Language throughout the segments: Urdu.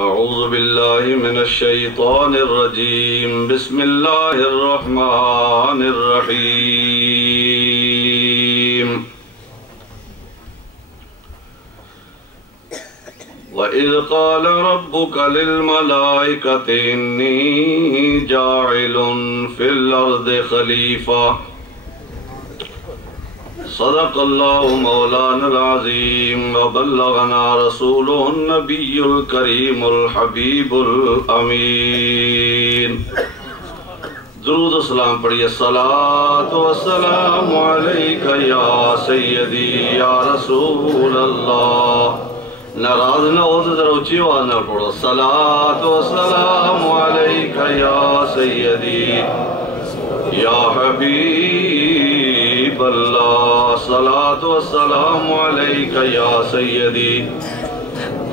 اعوذ باللہ من الشیطان الرجیم بسم اللہ الرحمن الرحیم وَإِذْ قَالَ رَبُّكَ لِلْمَلَائِكَةِ إِنِّي جَاعِلٌ فِي الْأَرْضِ خَلِيفَةً صدق اللہ مولانا العظیم وبلغنا رسوله النبی الکریم الحبیب الامین۔ درود و سلام پڑھیے۔ الصلاۃ والسلام علیک یا سیدی یا رسول اللہ۔ ناراض نہ ہو تو ذرا اونچی آواز نہ پڑھو۔ الصلاۃ والسلام علیک یا سیدی یا حبیب اللہ۔ الصلاۃ والسلام علیک یا سیدی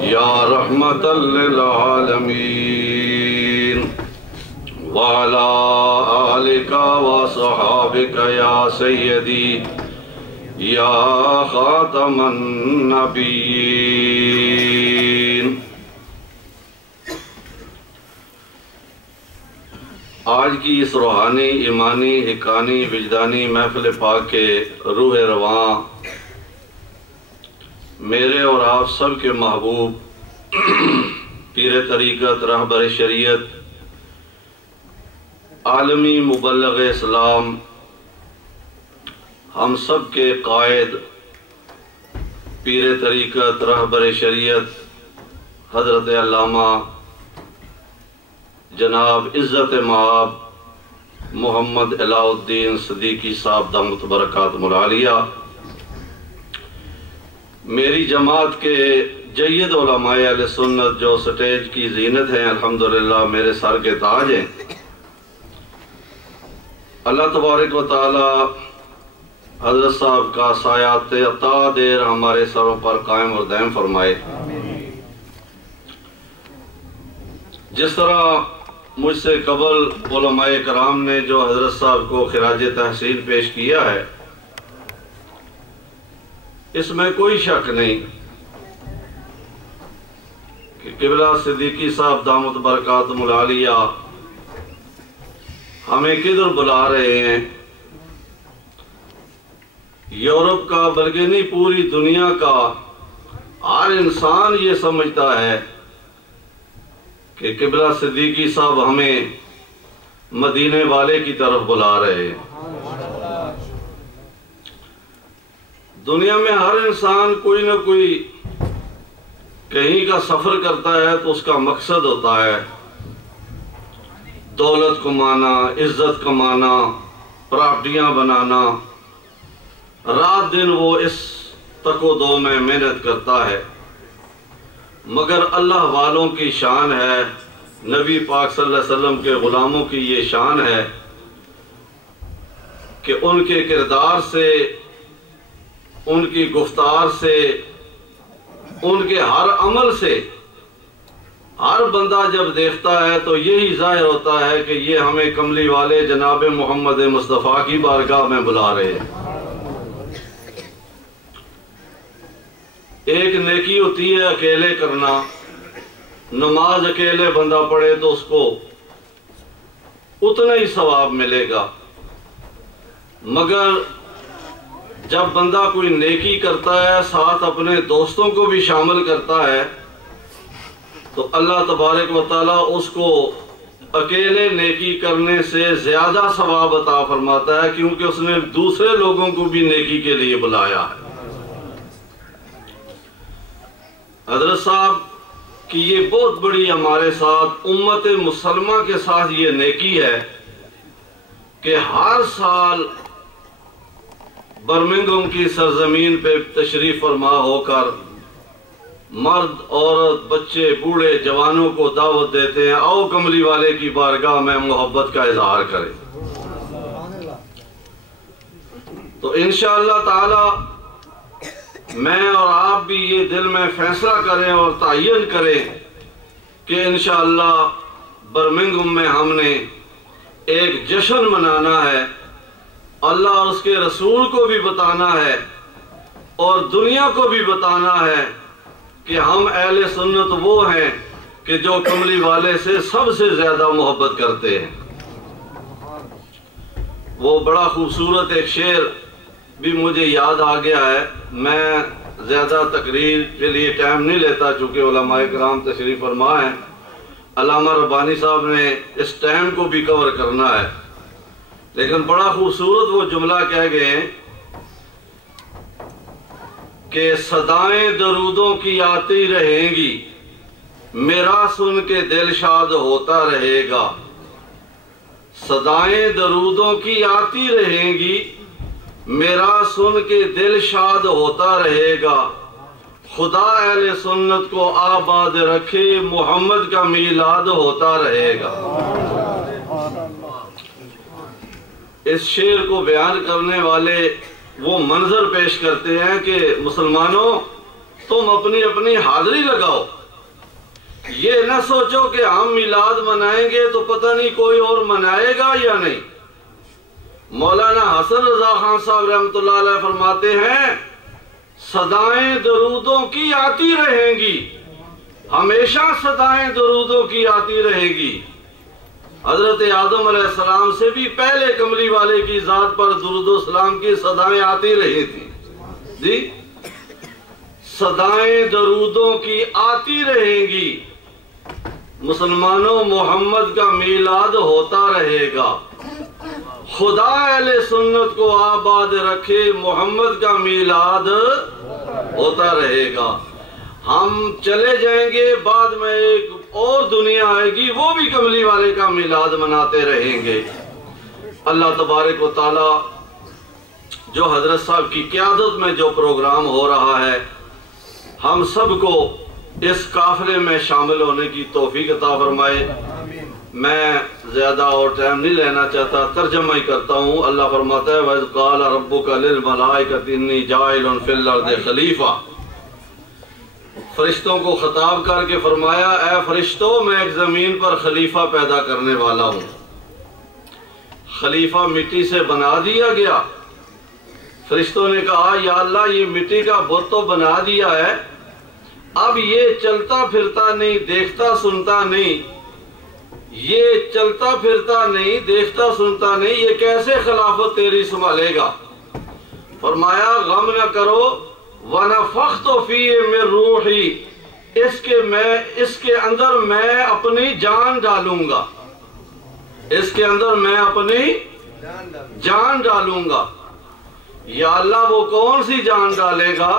یا رحمت للعالمین وعلی آلک وصحابک یا سیدی یا خاتم النبیین۔ آج کی اس روحانی، ایمانی، حقانی، وجدانی محفل پاک کے روح رواں میرے اور آپ سب کے محبوب پیر طریقت، رہبر شریعت، عالمی مبلغ اسلام، ہم سب کے قائد پیر طریقت، رہبر شریعت حضرت علامہ جناب عزت مآب محمد علاء الدین صدیقی صاحب دامت برکاتہ العالیہ، میری جماعت کے جید علماء اہل سنت جو سٹیج کی زینت ہیں، الحمدللہ میرے سر کے تاج ہیں۔ اللہ تبارک و تعالی حضرت صاحب کا سایہ عطا دیر ہمارے سروں پر قائم اور دائم فرمائے۔ جس طرح مجھ سے قبل علماء کرام نے جو حضرت صاحب کو خراج تحسین پیش کیا ہے، اس میں کوئی شک نہیں کہ قبلہ صدیقی صاحب دامت برکاتہ العالیہ ہمیں کدھر بلا رہے ہیں۔ یورپ کا بلکہ نہیں پوری دنیا کا ہر انسان یہ سمجھتا ہے کہ قبلہ صدیقی صاحب ہمیں مدینے والے کی طرف بلا رہے ہیں۔ دنیا میں ہر انسان کوئی نہ کوئی کہیں کا سفر کرتا ہے تو اس کا مقصد ہوتا ہے دولت کمانا، عزت کمانا، پراپرٹیاں بنانا۔ رات دن وہ اس تک و دو میں محنت کرتا ہے، مگر اللہ والوں کی شان ہے، نبی پاک صلی اللہ علیہ وسلم کے غلاموں کی یہ شان ہے کہ ان کے کردار سے، ان کی گفتار سے، ان کے ہر عمل سے ہر بندہ جب دیکھتا ہے تو یہی ظاہر ہوتا ہے کہ یہ ہمیں کملی والے جناب محمد مصطفیٰ کی بارگاہ میں بلا رہے ہیں۔ ایک نیکی ہوتی ہے اکیلے کرنا، نماز اکیلے بندہ پڑھے تو اس کو اتنا ہی ثواب ملے گا، مگر جب بندہ کوئی نیکی کرتا ہے ساتھ اپنے دوستوں کو بھی شامل کرتا ہے تو اللہ تبارک و تعالیٰ اس کو اکیلے نیکی کرنے سے زیادہ ثواب عطا فرماتا ہے، کیونکہ اس نے دوسرے لوگوں کو بھی نیکی کے لیے بلایا ہے۔ حضرت صاحب کی یہ بہت بڑی ہمارے ساتھ امت مسلمہ کے ساتھ یہ نیکی ہے کہ ہر سال برمنگھم کی سرزمین پہ تشریف فرما ہو کر مرد، عورت، بچے، بوڑھے، جوانوں کو دعوت دیتے ہیں، آؤ کملی والے کی بارگاہ میں محبت کا اظہار کریں۔ تو انشاءاللہ تعالی میں اور آپ بھی یہ دل میں فیصلہ کریں اور تعین کریں کہ انشاءاللہ برمنگھم میں ہم نے ایک جشن منانا ہے، اللہ اور اس کے رسول کو بھی بتانا ہے اور دنیا کو بھی بتانا ہے کہ ہم اہل سنت وہ ہیں کہ جو کملی والے سے سب سے زیادہ محبت کرتے ہیں۔ وہ بڑا خوبصورت ایک شعر بھی مجھے یاد آ گیا ہے، میں زیادہ تقریر کے لیے ٹائم نہیں لیتا چونکہ علماء کرام تشریف فرما ہیں، علامہ ربانی صاحب نے اس ٹائم کو بھی کور کرنا ہے، لیکن بڑا خوبصورت وہ جملہ کہہ گئے ہیں کہ صدائیں درودوں کی آتی رہیں گی، میرا سن کے دل شاد ہوتا رہے گا۔ صدائیں درودوں کی آتی رہیں گی، میرا سن کے دل شاد ہوتا رہے گا۔ خدا اہل سنت کو آباد رکھے، محمد کا میلاد ہوتا رہے گا۔ اس شعر کو بیان کرنے والے وہ منظر پیش کرتے ہیں کہ مسلمانوں تم اپنی اپنی حاضری لگاؤ، یہ نہ سوچو کہ ہم میلاد منائیں گے تو پتہ نہیں کوئی اور منائے گا یا نہیں۔ مولانا حسن رضا خان صاحب رحمۃ اللہ علیہ فرماتے ہیں صدائیں درودوں کی آتی رہیں گی، ہمیشہ صدائیں درودوں کی آتی رہے گی۔ حضرت آدم علیہ السلام سے بھی پہلے کملی والے کی ذات پر درود و سلام کی صدائیں آتی رہی تھی جی، صدائیں درودوں کی آتی رہیں گی، مسلمانوں محمد کا میلاد ہوتا رہے گا۔ خدا اہل سنت کو آباد رکھے، محمد کا میلاد ہوتا رہے گا۔ ہم چلے جائیں گے، بعد میں ایک اور دنیا آئے گی، وہ بھی کملی والے کا میلاد مناتے رہیں گے۔ اللہ تبارک و تعالی جو حضرت صاحب کی قیادت میں جو پروگرام ہو رہا ہے، ہم سب کو اس قافلے میں شامل ہونے کی توفیق عطا فرمائے۔ میں زیادہ اور ٹائم نہیں لینا چاہتا، ترجمہ ہی کرتا ہوں۔ اللہ فرماتا ہے وَإِذْ قَالَ رَبُّكَ لِلْمَلَائِكَةِ إِنِّي جَاعِلٌ فِي الْأَرْضِ خلیفہ، فرشتوں کو خطاب کر کے فرمایا اے فرشتوں میں ایک زمین پر خلیفہ پیدا کرنے والا ہوں۔ خلیفہ مٹی سے بنا دیا گیا۔ فرشتوں نے کہا یا اللہ یہ مٹی کا بت تو بنا دیا ہے، اب یہ چلتا پھرتا نہیں، دیکھتا سنتا نہیں، یہ چلتا پھرتا نہیں، دیکھتا سنتا نہیں، یہ کیسے خلافت تیری سنبھالے گا؟ فرمایا غم نہ کرو، وَنَفَخْتُ فِيهِ مِن رُوحِي، اس کے اندر میں اپنی جان ڈالوں گا، اس کے اندر میں اپنی جان ڈالوں گا۔ یا اللہ وہ کون سی جان ڈالے گا؟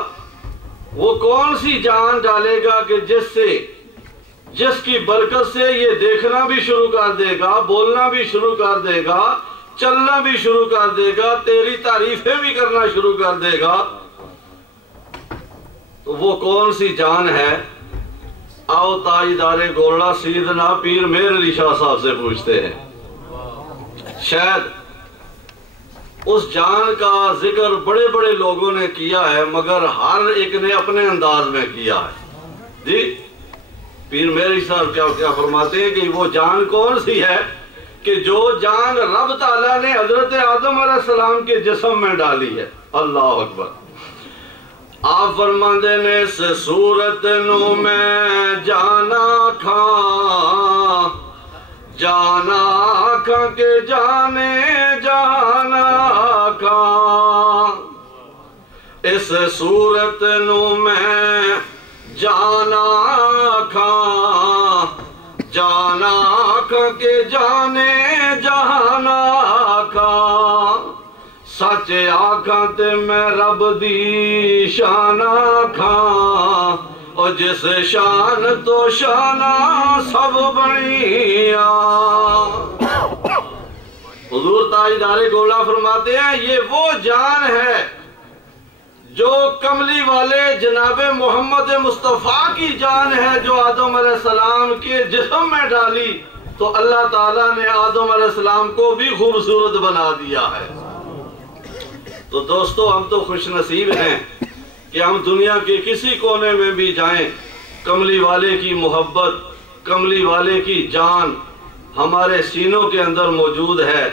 وہ کون سی جان ڈالے گا کہ جس کی برکت سے یہ دیکھنا بھی شروع کر دے گا، بولنا بھی شروع کر دے گا، چلنا بھی شروع کر دے گا، تیری تعریفیں بھی کرنا شروع کر دے گا، تو وہ کون سی جان ہے؟ آؤ تاجدار گولڑا سیدنا پیر مہر علی شاہ صاحب سے پوچھتے ہیں۔ شاید اس جان کا ذکر بڑے بڑے لوگوں نے کیا ہے، مگر ہر ایک نے اپنے انداز میں کیا ہے جی۔ پیر مہر علی صاحب کیا فرماتے ہیں کہ وہ جان کون سی ہے کہ جو جان رب تعالیٰ نے حضرت آدم علیہ السلام کے جسم میں ڈالی ہے۔ اللہ اکبر۔ آپ فرماندے نے سے صورت نو میں جانا کھاں، جانا کھاں کے جانے جانا کھاں، اس صورت نو میں جانا کھاں، جانا کھاں کے جانے جانا کھاں، سچ آکھاں تے میں رب دی شان آکھاں، اور جس شان تو شانہ سب بنیا۔ حضور تاجدار گولڑا فرماتے ہیں یہ وہ جان ہے جو کملی والے جناب محمد مصطفیٰ کی جان ہے، جو آدم علیہ السلام کے جسم میں ڈالی تو اللہ تعالیٰ نے آدم علیہ السلام کو بھی خوبصورت بنا دیا ہے۔ تو دوستو ہم تو خوش نصیب ہیں کہ ہم دنیا کے کسی کونے میں بھی جائیں، کملی والے کی محبت، کملی والے کی جان ہمارے سینوں کے اندر موجود ہے۔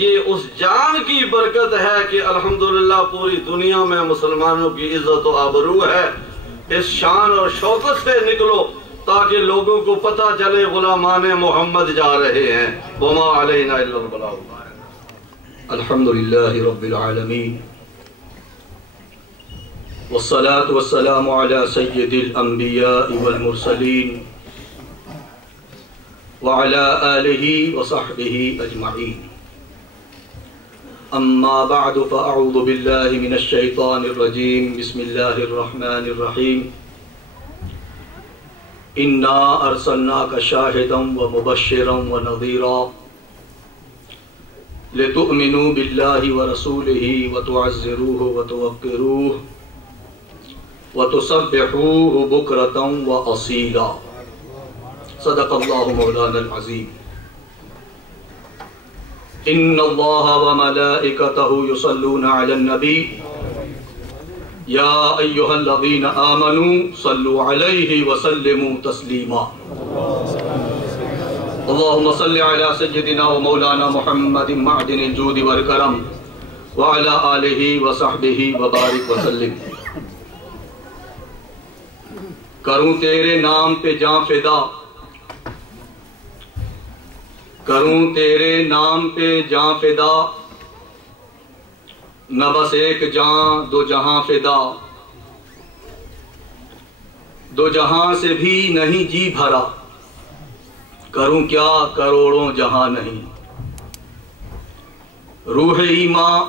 یہ اس جان کی برکت ہے کہ الحمدللہ پوری دنیا میں مسلمانوں کی عزت و آبرو ہے۔ اس شان اور شوکت سے نکلو تاکہ لوگوں کو پتہ چلے غلامان محمد جا رہے ہیں. وما علینا الا البلاغ. الحمدللہ رب العالمین والصلاة والسلام على سید الانبیاء والمرسلین وعلى آلہ وصحبہ اجمعین. اما بعد فاعوذ باللہ من الشیطان الرجیم. بسم اللہ الرحمن الرحیم. انا ارسلناک شاہدا ومبشرا ونذیرا لتؤمنوا باللہ ورسولہ وتعزروہ وتوقروہ وتسبحوہ بکرۃ واصیلا. صدق اللہ مولانا العظیم. ان اللہ وملائکتہ یصلون علی النبی یا ایہا الذین آمنوا صلوا علیہ وسلموا تسلیما. اللہم صل علی سیدنا و مولانا محمد معدن الجود والکرم وعلی آلہ وصحبہ وبارک وسلم. کروں تیرے نام پہ جاں فدا، کروں تیرے نام پہ جاں فدا، نہ بس ایک جاں دو جہاں فدا، دو جہاں سے بھی نہیں جی بھرا، کروں کیا کروڑوں جہاں نہیں. روح ایمان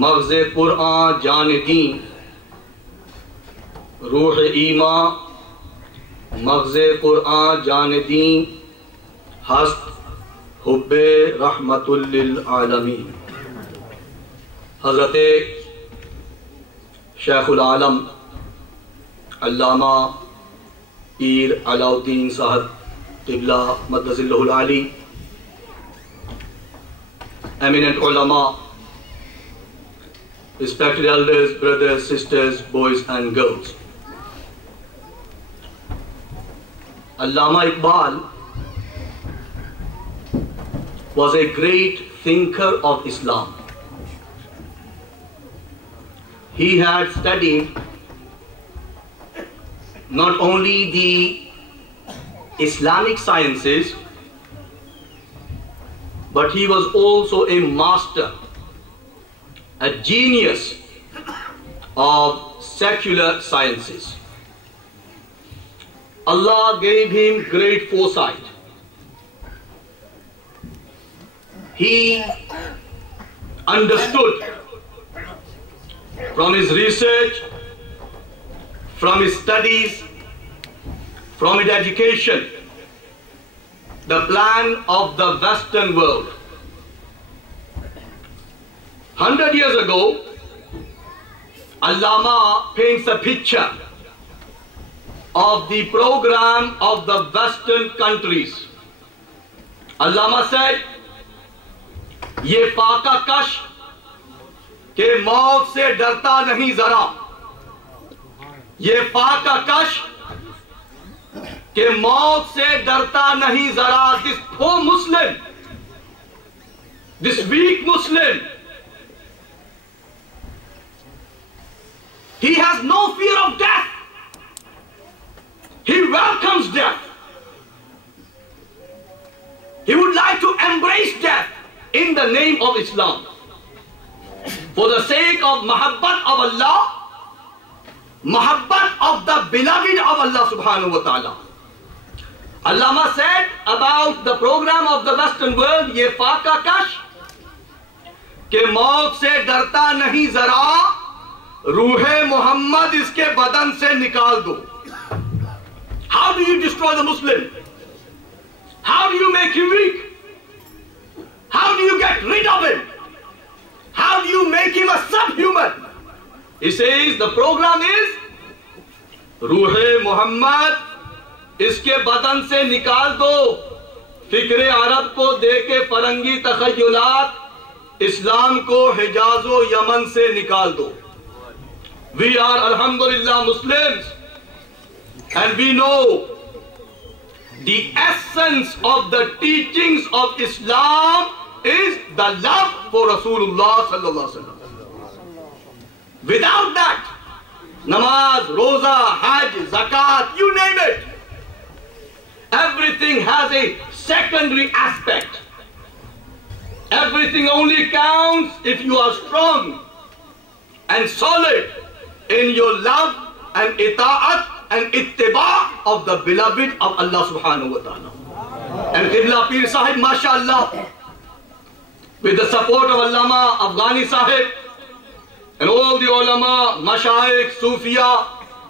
مغز قرآن جان دین، روح ایمان مغز قرآن جان دین، ہست حب رحمت للعالمین. حضرت شیخ العالم علامہ پیر علاء الدین صاحب قبلہ مقدس اللہ العالی، eminent ulama, respected elders, brothers, sisters, boys and girls. Allama Iqbal was a great thinker of Islam. He had studied not only the Islamic sciences, but he was also a master, a genius of secular sciences. Allah gave him great foresight. He understood from his research, from his studies, from his education, the plan of the Western world. 100 years ago, Allama paints a picture of the program of the Western countries. Allama said, یہ فاقہ کش کہ موت سے ڈرتا نہیں ذرا، یہ فاقہ کش کہ موت سے ڈرتا نہیں ذرا. This poor Muslim, this weak Muslim, he has no fear of death. He welcomes death. He would like to embrace death in the name of Islam, for the sake of mahabbat of Allah, mahabbat of the beloved of Allah subhanahu wa ta'ala. Allama said about the program of the Western world, یہ فاقہ کش کہ موت سے ڈرتا نہیں ذرا، روح محمد اس کے بدن سے نکال دو. How do you destroy the Muslim? How do you make him weak? How do you get rid of him? How do you make him a subhuman? He says the program is روح محمد اس کے بدن سے نکال دو. فکر عرب کو دے کے فرنگی تخیلات، اسلام کو حجاز و یمن سے نکال دو. We are alhamdulillah Muslims, and we know the essence of the teachings of Islam is the love for Rasulullah sallallahu alaihi wasallam. Without that, namaz, roza, hajj, zakat, you name it. Everything has a secondary aspect. Everything only counts if you are strong and solid in your love and ita'at and ittiba of the beloved of Allah subhanahu wa ta'ala. And Qibla Pir Sahib, mashallah, with the support of Allama Afghani Sahib and all the ulama, mashayikh, Sufiya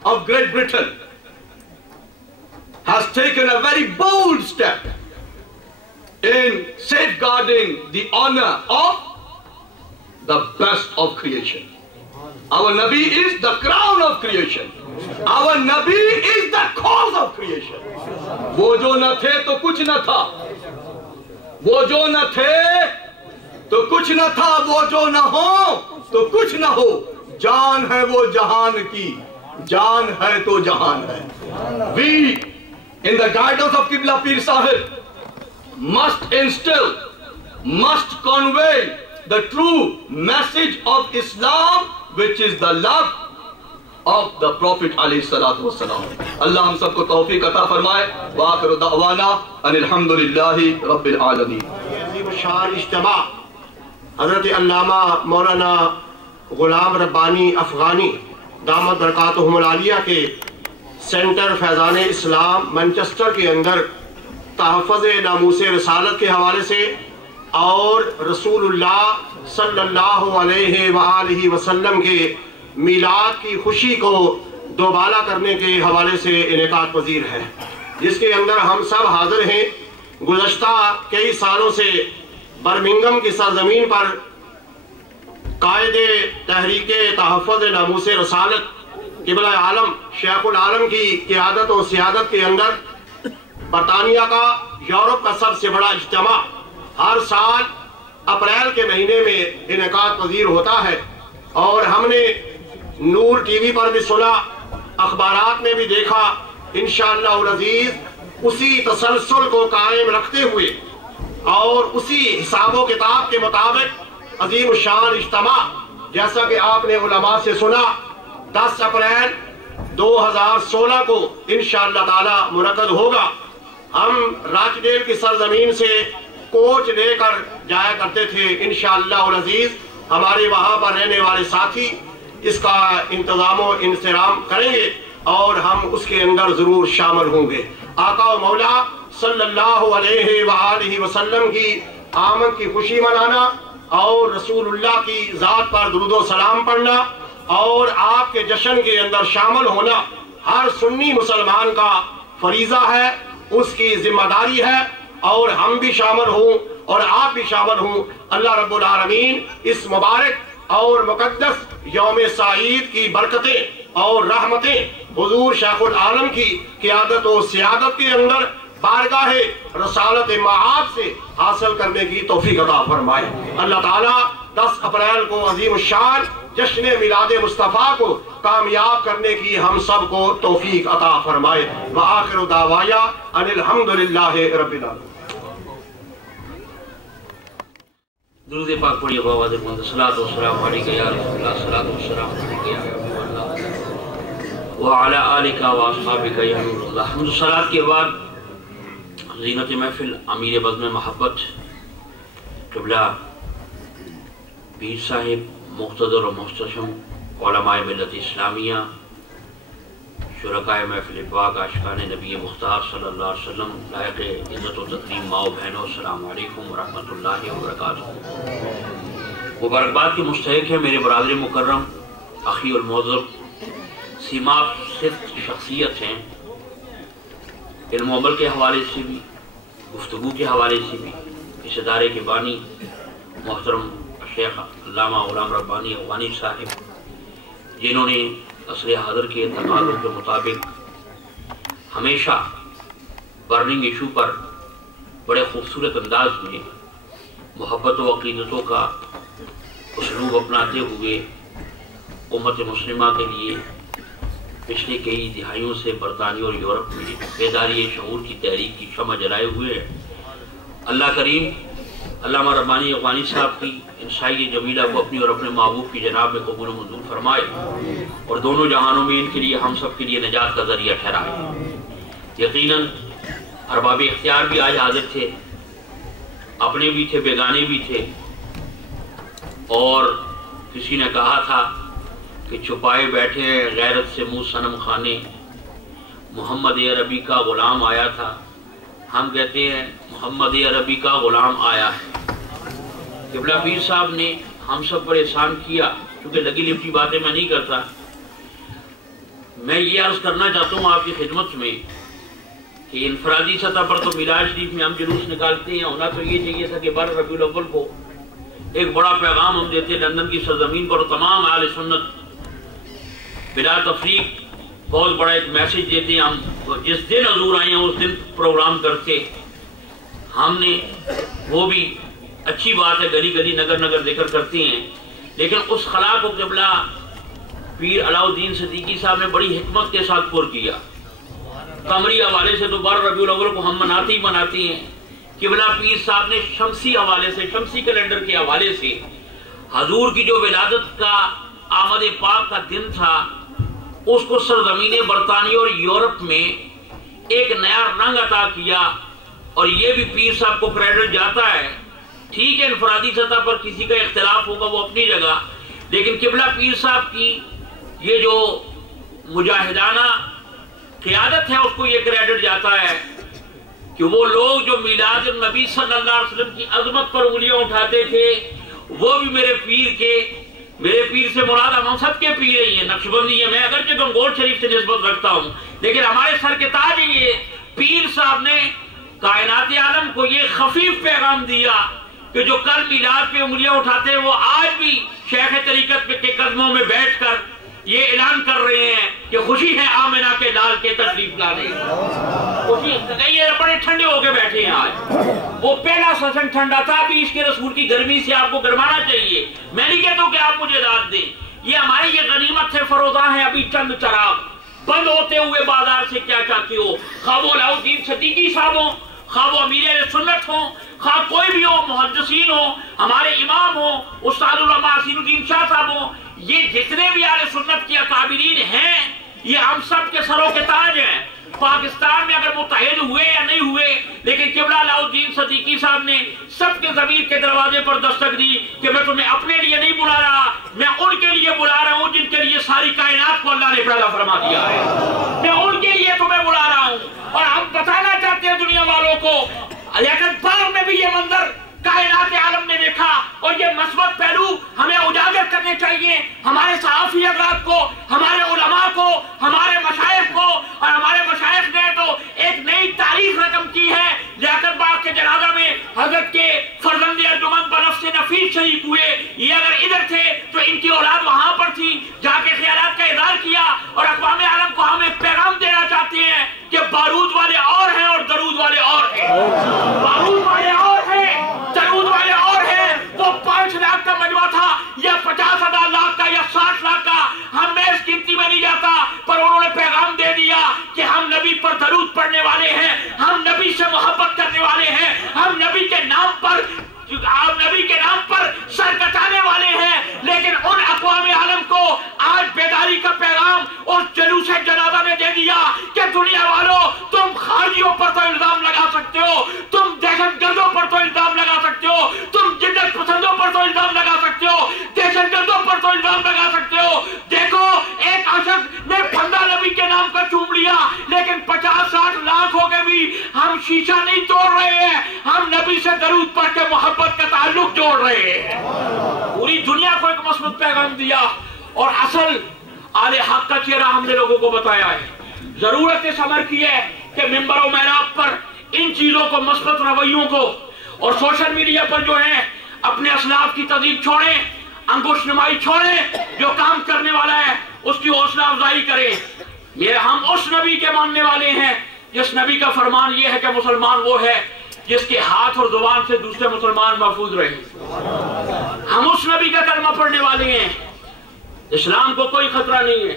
of Great Britain, has taken a very bold step in safeguarding the honor of the best of creation. Our Nabi is the crown of creation. Our Nabi is the cause of creation. وہ جو نہ تھے تو کچھ نہ تھا. وہ جو نہ تھے تو کچھ نہ تھا. وہ جو نہ ہو تو کچھ نہ ہو. جان ہے وہ جہان کی. جان ہے تو جہان ہے. We, in the guidance of Qibla Pir Sahib, must instill, must convey the true message of Islam, which is the love of the Prophet alayhi salatu wassalam. Allah hum sabko tawfiq ata farmaye. Wa akhiru da'wana anil hamdulillahi rabbil alamin. عظیم الشان اجتماع حضرت علامہ مولانا غلام ربانی افغانی دامت برکاتہم العالیہ کے سینٹر فیضان اسلام منچسٹر کے اندر تحفظ ناموس رسالت کے حوالے سے اور رسول اللہ صلی اللہ علیہ وآلہ وسلم کے میلاد کی خوشی کو دوبالا کرنے کے حوالے سے انعقاد پذیر ہے، جس کے اندر ہم سب حاضر ہیں۔ گزشتہ کئی سالوں سے برمنگھم کی سرزمین پر قائد تحریک تحفظ ناموس رسالت قبلہ عالم شیخ العالم کی قیادت و سیادت کے اندر برطانیہ کا، یورپ کا سب سے بڑا اجتماع ہر سال اپریل کے مہینے میں انعقاد پذیر ہوتا ہے، اور ہم نے نور ٹی وی پر بھی سنا، اخبارات میں بھی دیکھا۔ انشاءاللہ العزیز اسی تسلسل کو قائم رکھتے ہوئے اور اسی حساب و کتاب کے مطابق عظیم الشان اجتماع، جیسا کہ آپ نے علماء سے سنا، 10 اپریل 2016 کو انشاءاللہ تعالی منعقد ہوگا۔ ہم راچ ڈیل کی سرزمین سے کوچ لے کر جایا کرتے تھے۔ انشاءاللہ العزیز ہمارے وہاں پر رہنے والے ساتھی اس کا انتظام و انصرام کریں گے اور ہم اس کے اندر ضرور شامل ہوں گے۔ آقا و مولا صلی اللہ علیہ وآلہ وسلم کی آمد کی خوشی منانا اور رسول اللہ کی ذات پر درود و سلام پڑھنا اور آپ کے جشن کے اندر شامل ہونا ہر سنی مسلمان کا فریضہ ہے، اس کی ذمہ داری ہے، اور ہم بھی شامل ہوں اور آپ بھی شامل ہوں۔ اللہ رب العالمین اس مبارک اور مقدس یوم سعید کی برکتیں اور رحمتیں حضور شیخ العالم کی قیادت و سیادت کے اندر بارگاہ رسالت معاد سے حاصل کرنے کی توفیق عطا فرمائے۔ اللہ تعالیٰ 10 اپریل کو عظیم الشان جشن میلاد مصطفیٰ کو کامیاب کرنے کی ہم سب کو توفیق عطا فرمائے۔ وآخر دعوایا ان الحمدللہ رب العالمین۔ درود پاک پڑھیے بابا دے بند صلاۃ و سلام علیک یا رسول اللہ، صلاۃ و سلام علیک یا حبیب اللہ وعلی آلک و اصحابک یا نور اللہ۔ حمد و صلاۃ کے بعد زینت محفل امیر بزم محبت قبلہ پیر صاحب مقتدر و محتشم علماء ملت اسلامیہ، شرکائے محفل پاک، عاشقان نبی مختار صلی اللہ علیہ وسلم، لائق عزت و تکریم ماؤ بہنوں، السلام علیکم ورحمۃ اللہ وبرکاتہ۔ مبارکباد کے مستحق ہیں میرے برادر مکرم اخی المعظم، سیماب صرف شخصیت ہیں، علم و عمل کے حوالے سے بھی، گفتگو کے حوالے سے بھی۔ اس ادارے کے بانی محترم شیخ علامہ غلام ربانی افغانی صاحب، جنہوں نے عصر حاضر کے تقاضوں کے مطابق ہمیشہ برننگ ایشو پر بڑے خوبصورت انداز میں محبت و عقیدتوں کا اسلوب اپناتے ہوئے امت مسلمہ کے لیے پچھلے کئی دہائیوں سے برطانیہ اور یورپ میں بیداری شعور کی تحریک کی شمع جلائے ہوئے ہیں۔ اللہ کریم علامہ ربانی افغانی صاحب کی ان سعی جمیلہ کو اپنی اور اپنے محبوب کی جناب میں قبول و منظور فرمائے اور دونوں جہانوں میں ان کے لیے ہم سب کے لیے نجات کا ذریعہ ٹھہرائے۔ یقیناً ارباب اختیار بھی آج حاضر تھے، اپنے بھی تھے، بیگانے بھی تھے، اور کسی نے کہا تھا کہ چھپائے بیٹھے ہیں غیرت سے منہ صنم خانے، محمد عربی کا غلام آیا تھا۔ ہم کہتے ہیں محمد عربی کا غلام آیا ہے۔ قبلہ پیر صاحب نے ہم سب پر احسان کیا، کیونکہ لگی لپٹی باتیں میں نہیں کرتا۔ میں یہ عرض کرنا چاہتا ہوں آپ کی خدمت میں کہ انفرادی سطح پر تو میلاد شریف میں ہم جلوس نکالتے ہیں، ہونا تو یہ چاہیے تھا کہ بر ربیع الاول کو ایک بڑا پیغام ہم دیتے لندن کی سرزمین پر، تمام اہل سنت بلا تفریق بہت بڑا ایک میسج دیتے ہیں۔ ہم جس دن حضور آئے ہیں اس دن پروگرام کرتے، ہم نے وہ بھی اچھی بات ہے، گلی گلی نگر نگر ذکر کرتے ہیں، لیکن اس خلا کو قبلہ پیر علاؤ الدین صدیقی صاحب نے بڑی حکمت کے ساتھ پر کیا۔ قمری حوالے سے تو بر ربیع الاول کو ہم مناتے ہی مناتے ہیں، قبلہ پیر صاحب نے شمسی حوالے سے، شمسی کیلنڈر کے حوالے سے حضور کی جو ولادت کا آمد پاک کا دن تھا اس کو سرزمین برطانیہ اور یورپ میں ایک نیا رنگ عطا کیا، اور یہ بھی پیر صاحب کو کریڈٹ جاتا ہے۔ ٹھیک ہے انفرادی سطح پر کسی کا اختلاف ہوگا وہ اپنی جگہ، لیکن قبلہ پیر صاحب کی یہ جو مجاہدانہ قیادت ہے اس کو یہ کریڈٹ جاتا ہے کہ وہ لوگ جو میلاد النبی صلی اللہ علیہ وسلم کی عظمت پر انگلیاں اٹھاتے تھے وہ بھی میرے پیر سے مراد ہم سب کے پیر ہی ہیں، نقشبندی ہے۔ میں اگرچہ گنگوٹ شریف سے نسبت رکھتا ہوں، لیکن ہمارے سر کے تاج ہیں یہ۔ پیر صاحب نے کائنات عالم کو یہ خفیف پیغام دیا کہ جو کل میلاد پہ انگلیاں اٹھاتے ہیں وہ آج بھی شیخ طریقت کے قدموں میں بیٹھ کر یہ اعلان کر رہے ہیں کہ خوشی ہے آمنہ کے لال کے تشریف لانے۔ خوشی یہ بڑے ٹھنڈے ہو کے بیٹھے ہیں آج۔ وہ پہلا سیشن ٹھنڈا تھا، ابھی اس کے رسول کی گرمی سے آپ کو گرمانا چاہیے۔ میں نہیں کہتا ہوں کہ آپ مجھے داد دیں، یہ ہماری یہ غنیمت ہے، فروزہ ہے ابھی چند چراغ بند ہوتے ہوئے بازار سے کیا چاہتے ہو، خواہ وہ علاؤ الدین صدیقی صاحب ہوں، خواہ وہ امیر اہل سنت ہوں، خواہ کوئی بھی ہو، محدثین ہوں، ہمارے امام ہوں، استاد علماء حسین الدین شاہ صاحب ہوں، یہ جتنے بھی اہل سنت کے اکابرین ہیں یہ ہم سب کے سروں کے تاج ہیں۔ پاکستان میں اگر متحد ہوئے یا نہیں ہوئے، لیکن قبلہ علاؤ الدین صدیقی صاحب نے سب کے ضمیر کے دروازے پر دستک دی کہ میں تمہیں اپنے لیے نہیں بلا رہا، میں ان کے لیے بلا رہا ہوں جن کے لیے ساری کائنات کو اللہ نے پیدا فرما دیا ہے۔ میں ان کے لیے تمہیں بلا رہا ہوں، اور ہم بتانا چاہتے ہیں دنیا والوں کو، لیکن بعد میں بھی یہ منظر کائنات عالم نے دیکھا، اور یہ مثبت پہلو ہمیں اجاگر کرنے چاہیے۔ ہمارے صحافی حضرات کو، ہمارے علماء کو، ہمارے مشائخ کو، اور ہمارے مشائخ نے تو ایک نئی تاریخ رقم کی ہے۔ لیاقت باغ کے جنازہ میں حضرت کے فرزند ارجمند بنفس نفیس شریک ہوئے، یہ اگر ادھر تھے تو ان کی اولاد وہاں پر تھی، جا کے خیالات کا اظہار کیا، اور اقوام عالم کو ہم ایک پیغام دینا چاہتے ہیں کہ بارود والے اور ہیں اور درود والے اور ہیں۔ بارود والے اور ہیں، درود والے اور ہیں۔ وہ 5 لاکھ کا مجمع تھا یا 50,000 لاکھ کا یا 60 لاکھ کا، ہم میں اس گنتی میں نہیں جاتا، پر انہوں نے پیغام دے دیا کہ ہم نبی پر درود پڑھنے والے ہیں، ہم نبی سے محبت کرنے والے ہیں، ہم نبی کے نام پر سر کٹانے والے ہیں۔ لیکن ان اقوام عالم کو آج بیداری کا پیغام اس جلوس جنازہ نے دے دیا کہ دنیا والوں تم خارجیوں پر تو الزام لگا سکتے ہو، تم دہشت گردوں پر تو الزام لگا سکتے ہو، تم جدت پسندوں پر تو الزام لگا سکتے ہو، دہشت گردوں پر تو الزام لگا سکتے ہو۔ دیکھو ایک عاشق نے 15 نبی کے نام کا چوم لیا، لیکن 50-60 لاکھ ہو کے بھی ہم شیشہ نہیں توڑ رہے ہیں، ہم نبی سے درود پڑھ کے محبت کا تعلق جوڑ رہے ہیں۔ پوری دنیا کو ایک مثبت پیغام دیا، اور اصل آل حق کا چہرہ ہم نے لوگوں کو بتایا ہے۔ ضرورت اس امر کی ہے کہ ممبر و محراب پر ان چیزوں کو، مثبت رویوں کو، اور سوشل میڈیا پر جو ہے اپنے اسلاف کی تذیب چھوڑیں، انگوش نمائی چھوڑیں، جو کام کرنے والا ہے اس کی حوصلہ افزائی کریں۔ ہم اس نبی کے ماننے والے ہیں جس نبی کا فرمان یہ ہے کہ مسلمان وہ ہے جس کے ہاتھ اور زبان سے دوسرے مسلمان محفوظ رہیں۔ ہم اس نبی کا کلمہ پڑھنے والے ہیں، اسلام کو کوئی خطرہ نہیں ہے،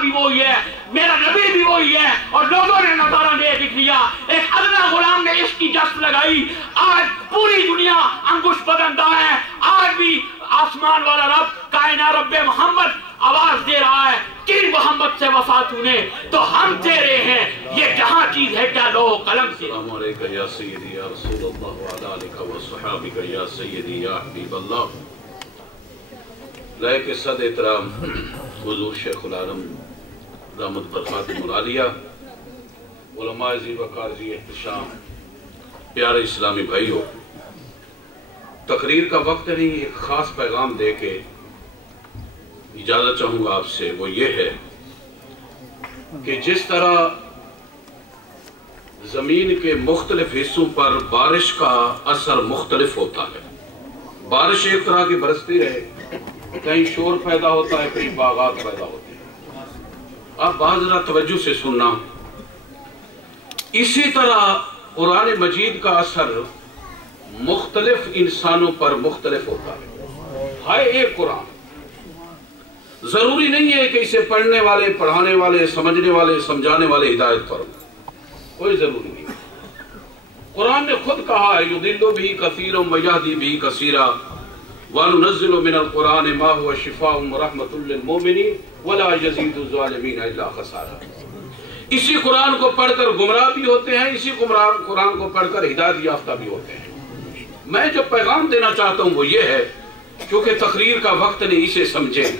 بھی وہی ہے، میرا نبی بھی وہی ہے، اور لوگوں نے نظارہ لے دکھ لیا، ایک ادنا غلام نے عشق کی جست لگائی، آج پوری دنیا انگوش بدندہ ہے، آج بھی آسمان والا رب کائنات رب محمد آواز دے رہا ہے کہ محمد سے وفا تو نے تو ہم تیرے ہیں، یہ جہاں چیز ہے کیا لوح قلم سے. السلام علیکم یا سیدی یا رسول اللہ وعلی آلہ وصحبہ یا سیدی یا حبیب اللہ. لائق صد احترام حضور شیخ العالم دامت برکاتہ العالیہ، علماء ذی وقار ذی احتشام، پیارے اسلامی بھائیوں، تقریر کا وقت نہیں، ایک خاص پیغام دے کے اجازت چاہوں گا آپ سے. وہ یہ ہے کہ جس طرح زمین کے مختلف حصوں پر بارش کا اثر مختلف ہوتا ہے، بارش ایک طرح کی برستی رہے، کہیں شور پیدا ہوتا ہے، کہیں باغات پیدا ہوتے ہیں. آپ بات ذرا توجہ سے سننا. اسی طرح قرآن مجید کا اثر مختلف انسانوں پر مختلف ہوتا ہے. ایک قرآن ضروری نہیں ہے کہ اسے پڑھنے والے، پڑھانے والے، سمجھنے والے، سمجھانے والے ہدایت پر کوئی ضروری نہیں. قرآن نے خود کہا ہے یضل بہ کثیر ویہدی بہ کثیرا وَنُنَزِّلُ مِنَ الْقُرْآنِ مَا هُوَ شِفَاءٌ وَرَحْمَةٌ لِّلْمُؤْمِنِينَ وَلَا يَزِيدُ الظَّالِمِينَ إِلَّا خَسَارًا. اسی قرآن کو پڑھ کر گمراہ بھی ہوتے ہیں، اسی قرآن کو پڑھ کر ہدایت یافتہ بھی ہوتے ہیں. میں جو پیغام دینا چاہتا ہوں وہ یہ ہے، کیونکہ تقریر کا وقت نہیں، اسے سمجھیں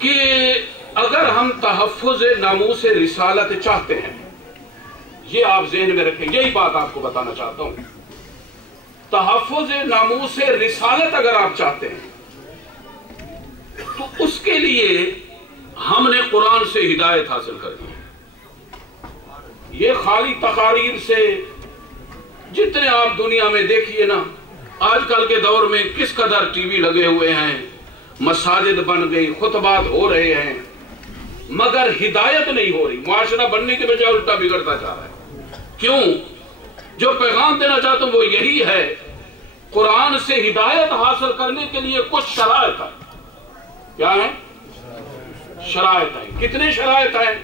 کہ اگر ہم تحفظ ناموس رسالت چاہتے ہیں، یہ آپ ذہن میں رکھیں، یہی بات آپ کو بتانا چاہتا ہوں. تحفظ ناموس رسالت اگر آپ چاہتے ہیں تو اس کے لیے ہم نے قرآن سے ہدایت حاصل کرنی ہے. یہ خالی تقاریر سے جتنے آپ دنیا میں دیکھیے نا، آج کل کے دور میں کس قدر ٹی وی لگے ہوئے ہیں، مساجد بن گئی، خطبات ہو رہے ہیں، مگر ہدایت نہیں ہو رہی. معاشرہ بننے کے بجائے الٹا بگڑتا جا رہا ہے. کیوں؟ جو پیغام دینا چاہتا ہوں وہ یہی ہے، قرآن سے ہدایت حاصل کرنے کے لیے کچھ شرائط ہیں. کیا ہیں؟ شرائط ہیں. کتنے شرائط ہیں؟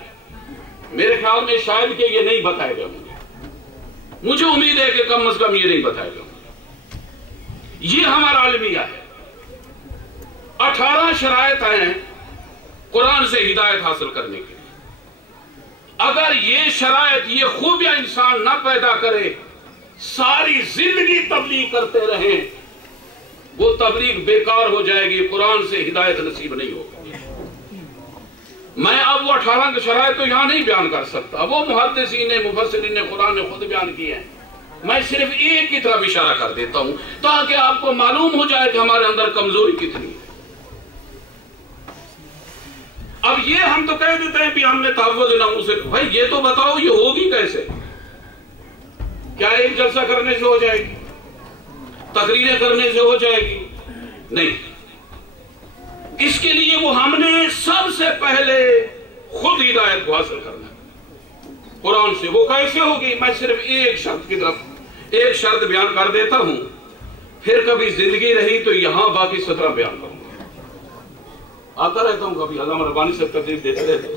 میرے خیال میں شاید کہ یہ نہیں بتائے گئے ہوں گے. مجھے امید ہے کہ کم از کم یہ نہیں بتائے گئے ہوں گے. یہ ہمارا المیہ ہے. 18 شرائط ہیں قرآن سے ہدایت حاصل کرنے کے لیے. اگر یہ شرائط، یہ خوبیاں انسان نہ پیدا کرے، ساری زندگی تبلیغ کرتے رہیں، وہ تبلیغ بیکار ہو جائے گی، قرآن سے ہدایت نصیب نہیں ہوگی. میں اب وہ 18 شرائط تو یہاں نہیں بیان کر سکتا، وہ محدثین نے، مفسرین نے، قرآن نے خود بیان کیے ہیں. میں صرف ایک کی طرف اشارہ کر دیتا ہوں تاکہ آپ کو معلوم ہو جائے کہ ہمارے اندر کمزوری کتنی ہے. اب یہ ہم تو کہہ دیتے ہیں کہ ہم نے تحفظ ناموس سے، بھائی یہ تو بتاؤ یہ ہوگی کیسے؟ کیا ایک جلسہ کرنے سے ہو جائے گی؟ تقریریں کرنے سے ہو جائے گی؟ نہیں. اس کے لیے وہ ہم نے سب سے پہلے خود ہدایت کو حاصل کرنا ہے قرآن سے. وہ کیسے ہوگی؟ میں صرف ایک شرط کی طرف ایک شرط بیان کر دیتا ہوں، پھر کبھی زندگی رہی تو یہاں باقی 17 بیان کروں گا. آتا رہتا ہوں کبھی، علامہ ربانی سے تکلیف دیتے رہتے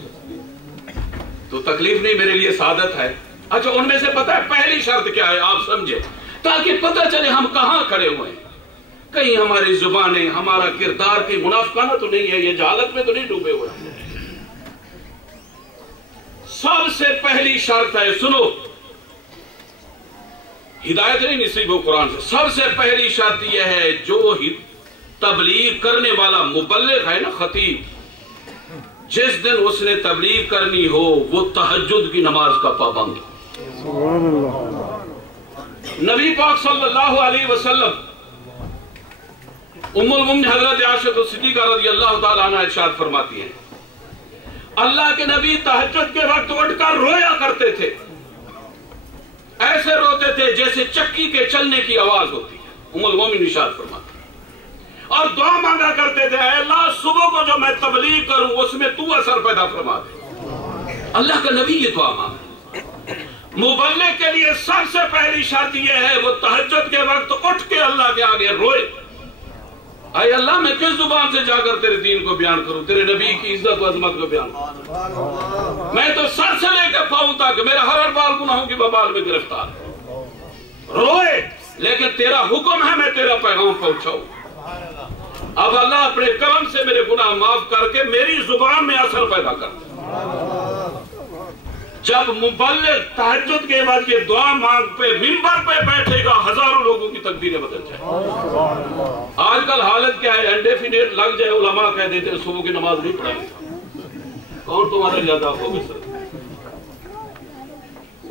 تو تکلیف نہیں، میرے لیے سعادت ہے. اچھا، ان میں سے پتہ ہے پہلی شرط کیا ہے؟ آپ سمجھے تاکہ پتہ چلے ہم کہاں کھڑے ہوئے ہیں. کہیں ہماری زبانیں، ہمارا کردار کی منافقانہ تو نہیں ہے، یہ جہالت میں تو نہیں ڈوبے ہوئے ہیں. سب سے پہلی شرط ہے، سنو، ہدایت نہیں نصیب ہو قرآن سے. سب سے پہلی شرط یہ ہے، جو تبلیغ کرنے والا مبلغ ہے نا، خطیب، جس دن اس نے تبلیغ کرنی ہو وہ تہجد کی نماز کا پابند. نبی پاک صلی اللہ علیہ وسلم، ام المؤمنین حضرت عائشہ صدیقہ رضی اللہ تعالی عنہا ارشاد فرماتی ہیں، اللہ کے نبی تہجد کے وقت اٹھ کر رویا کرتے تھے. ایسے روتے تھے جیسے چکی کے چلنے کی آواز ہوتی ہے. ام المؤمنین ارشاد فرماتی ہیں، اور دعا مانگا کرتے تھے، اے اللہ صبح کو جو میں تبلیغ کروں اس میں تو اثر پیدا فرما دے. اللہ کا نبی یہ دعا مانگا. مبلغ کے لیے سب سے پہلی شرط یہ ہے وہ تہجد کے وقت اٹھ کے اللہ کے آگے روئے. اے اللہ میں کس زبان سے جا کر تیرے دین کو بیان کروں، تیرے نبی کی عزت و عظمت کو بیان کروں؟ میں تو سر سے لے کر پاؤں تک میرا ہر بال گناہوں کی ببال میں گرفتار ہے، روئے لیکن تیرا حکم ہے میں تیرا پیغام پہنچاؤں۔ اب اللہ اپنے کرم سے میرے گناہ معاف کر کے میری زبان میں اثر پیدا کر۔ جب مبلغ تہجد کے بعد یہ دعا مانگ پہ منبر پہ بیٹھے گا، ہزاروں لوگوں کی تقدیریں بدل جائیں۔ آج کل حالت کیا ہے، انڈیفینیٹ لگ جائے، علماء کہہ دیتے ہیں صبح کی نماز نہیں پڑھیں، کون تمہارے زیادہ ہو گئے سر؟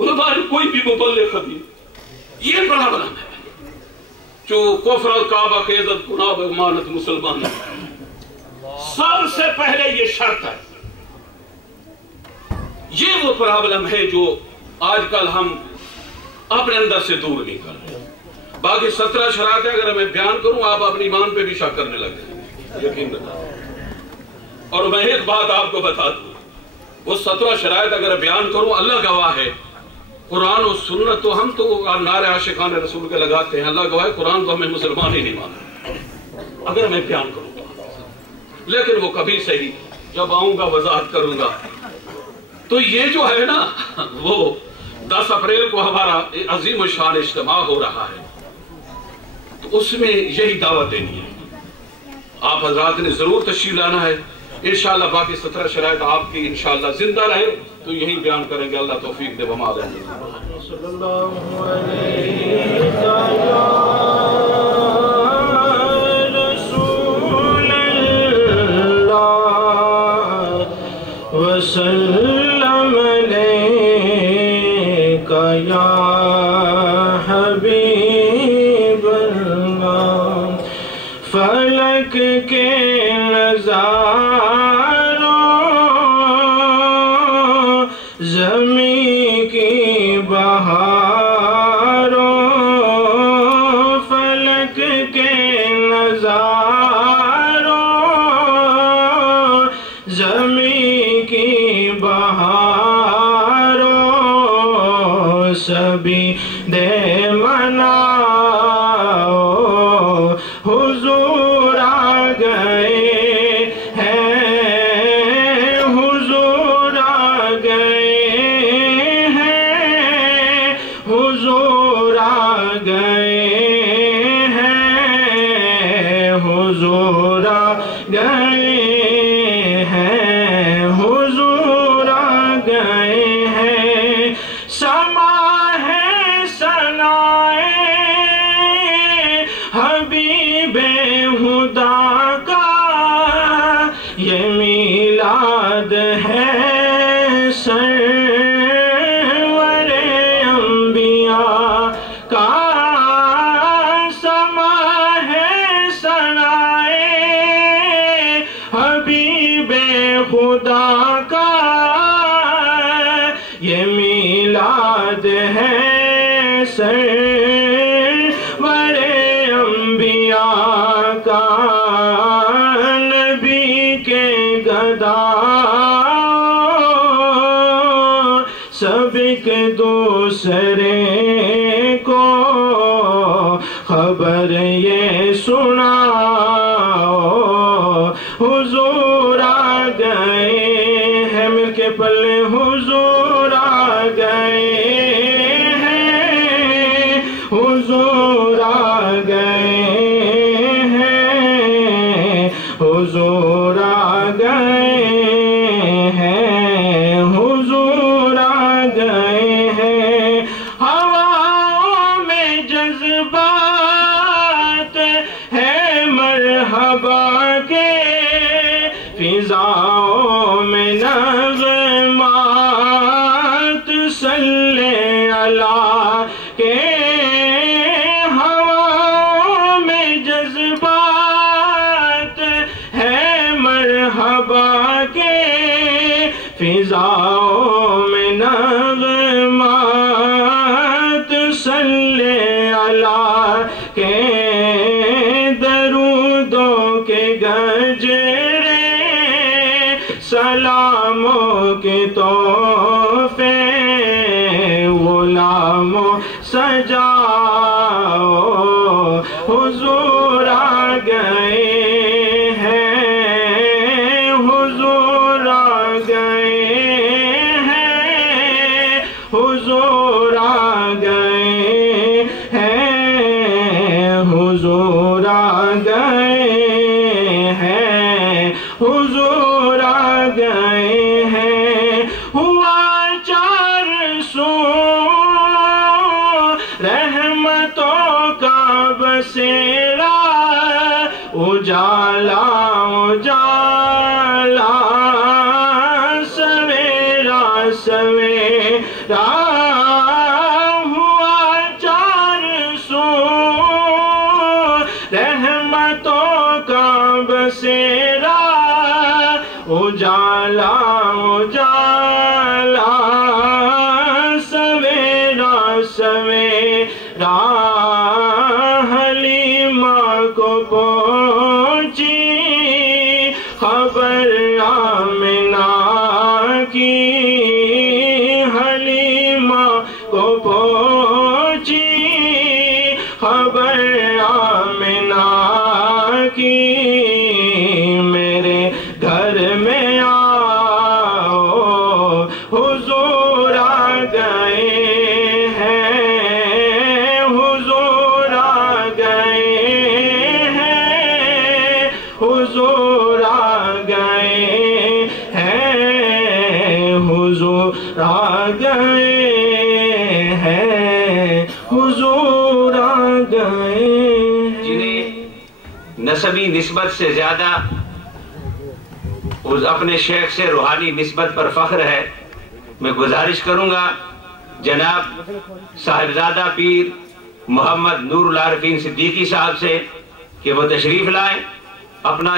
علماء کوئی بھی مبلغ خطیب یہ بڑا بڑا ہے جو کفر الکعبہ کی عزت گناہ امانت مسلمان سب سے پہلے یہ شرط ہے۔ یہ وہ پرابلم ہے جو آج کل ہم اپنے اندر سے دور نہیں کر رہے۔ باقی 17 شرائط اگر میں بیان کروں آپ اپنی ایمان پہ بھی شک کرنے لگ جائیں، یقین بتا۔ اور میں ایک بات آپ کو بتا دوں، وہ 17 شرائط اگر بیان کروں اللہ گواہ ہے، قرآن و سنت تو ہم تو نعرے عاشقان رسول کے لگاتے ہیں، اللہ گواہ ہے قرآن تو ہمیں مسلمان ہی نہیں مانا اگر میں بیان کروں تو، لیکن وہ کبھی صحیح جب آؤں گا وضاحت کروں گا۔ تو یہ جو ہے نا وہ 10 اپریل کو ہمارا عظیم الشان اجتماع ہو رہا ہے، تو اس میں یہی دعوت دینی ہے، آپ حضرات نے ضرور تشریف لانا ہے انشاءاللہ۔ باقی 17 شرائط آپ کی انشاءاللہ زندہ رہے تو یہی بیان کریں گے، اللہ توفیق دے۔ وما علینا صلی اللہ علیہ رسول اللہ وسلم علیکہ یا حبیب اللہ۔ فلک کے زمین کی بہاروں، فلک کے نظاروں، زمین کی بہاروں، سبھی دے مناؤ حضور آ گئے ہیں، حضور آ گئے ہیں، حضور آ گئے ہیں، حضور آ گئے ہیں، حضور آ گئے ہیں۔ سما ہے ثنائے حبیب خدا کا، یہ میلاد ہے سرور انبیاء کا۔ سما ہے ثنائے حبیب خدا کا، یہ میلاد ہے سرور انبیاء کا۔ نبی کے گدا سب ایک دوسرے کو خبر یہ سناؤ، حضور آ گئے ہیں، مل کے پلے حضور آ گئے ہیں، حضور آ گئے ہیں، حضور آ گئے ہیں، حضور آ گئے ہیں۔ ہواؤں میں جذبات ہے مرحبا کے، فضاؤں میں نغمات صلی اللہ کے، ہواؤں میں جذبات ہے مرحبا کے، فضاؤں میں نغمات صلی اللہ کے، درودوں کے گجرے سلاموں کے تحفے غلاموں سجاؤ، حضور آ گئے کا بسیرا اجالا اجالا سویرا سویرا ہوا چار سو رحمتوں کا بسیرا اجالا اجالا سویرا سویرا حلیمہ کو پہنچی خبر آمنہ کی حلیمہ کو پہنچی خبر آمنہ کی میرے گھر میں آؤ حضور آ گئے ہیں حضور آ گئے ہیں حضور آ گئے ہیں حضور آ گئے ہیں حضور آ گئے جنہیں نسبی نسبت سے زیادہ اپنے شیخ سے روحانی نسبت پر فخر ہے، میں گزارش کروں گا جناب صاحبزادہ پیر محمد نور العارفین صدیقی صاحب سے کہ وہ تشریف لائیں، اپنا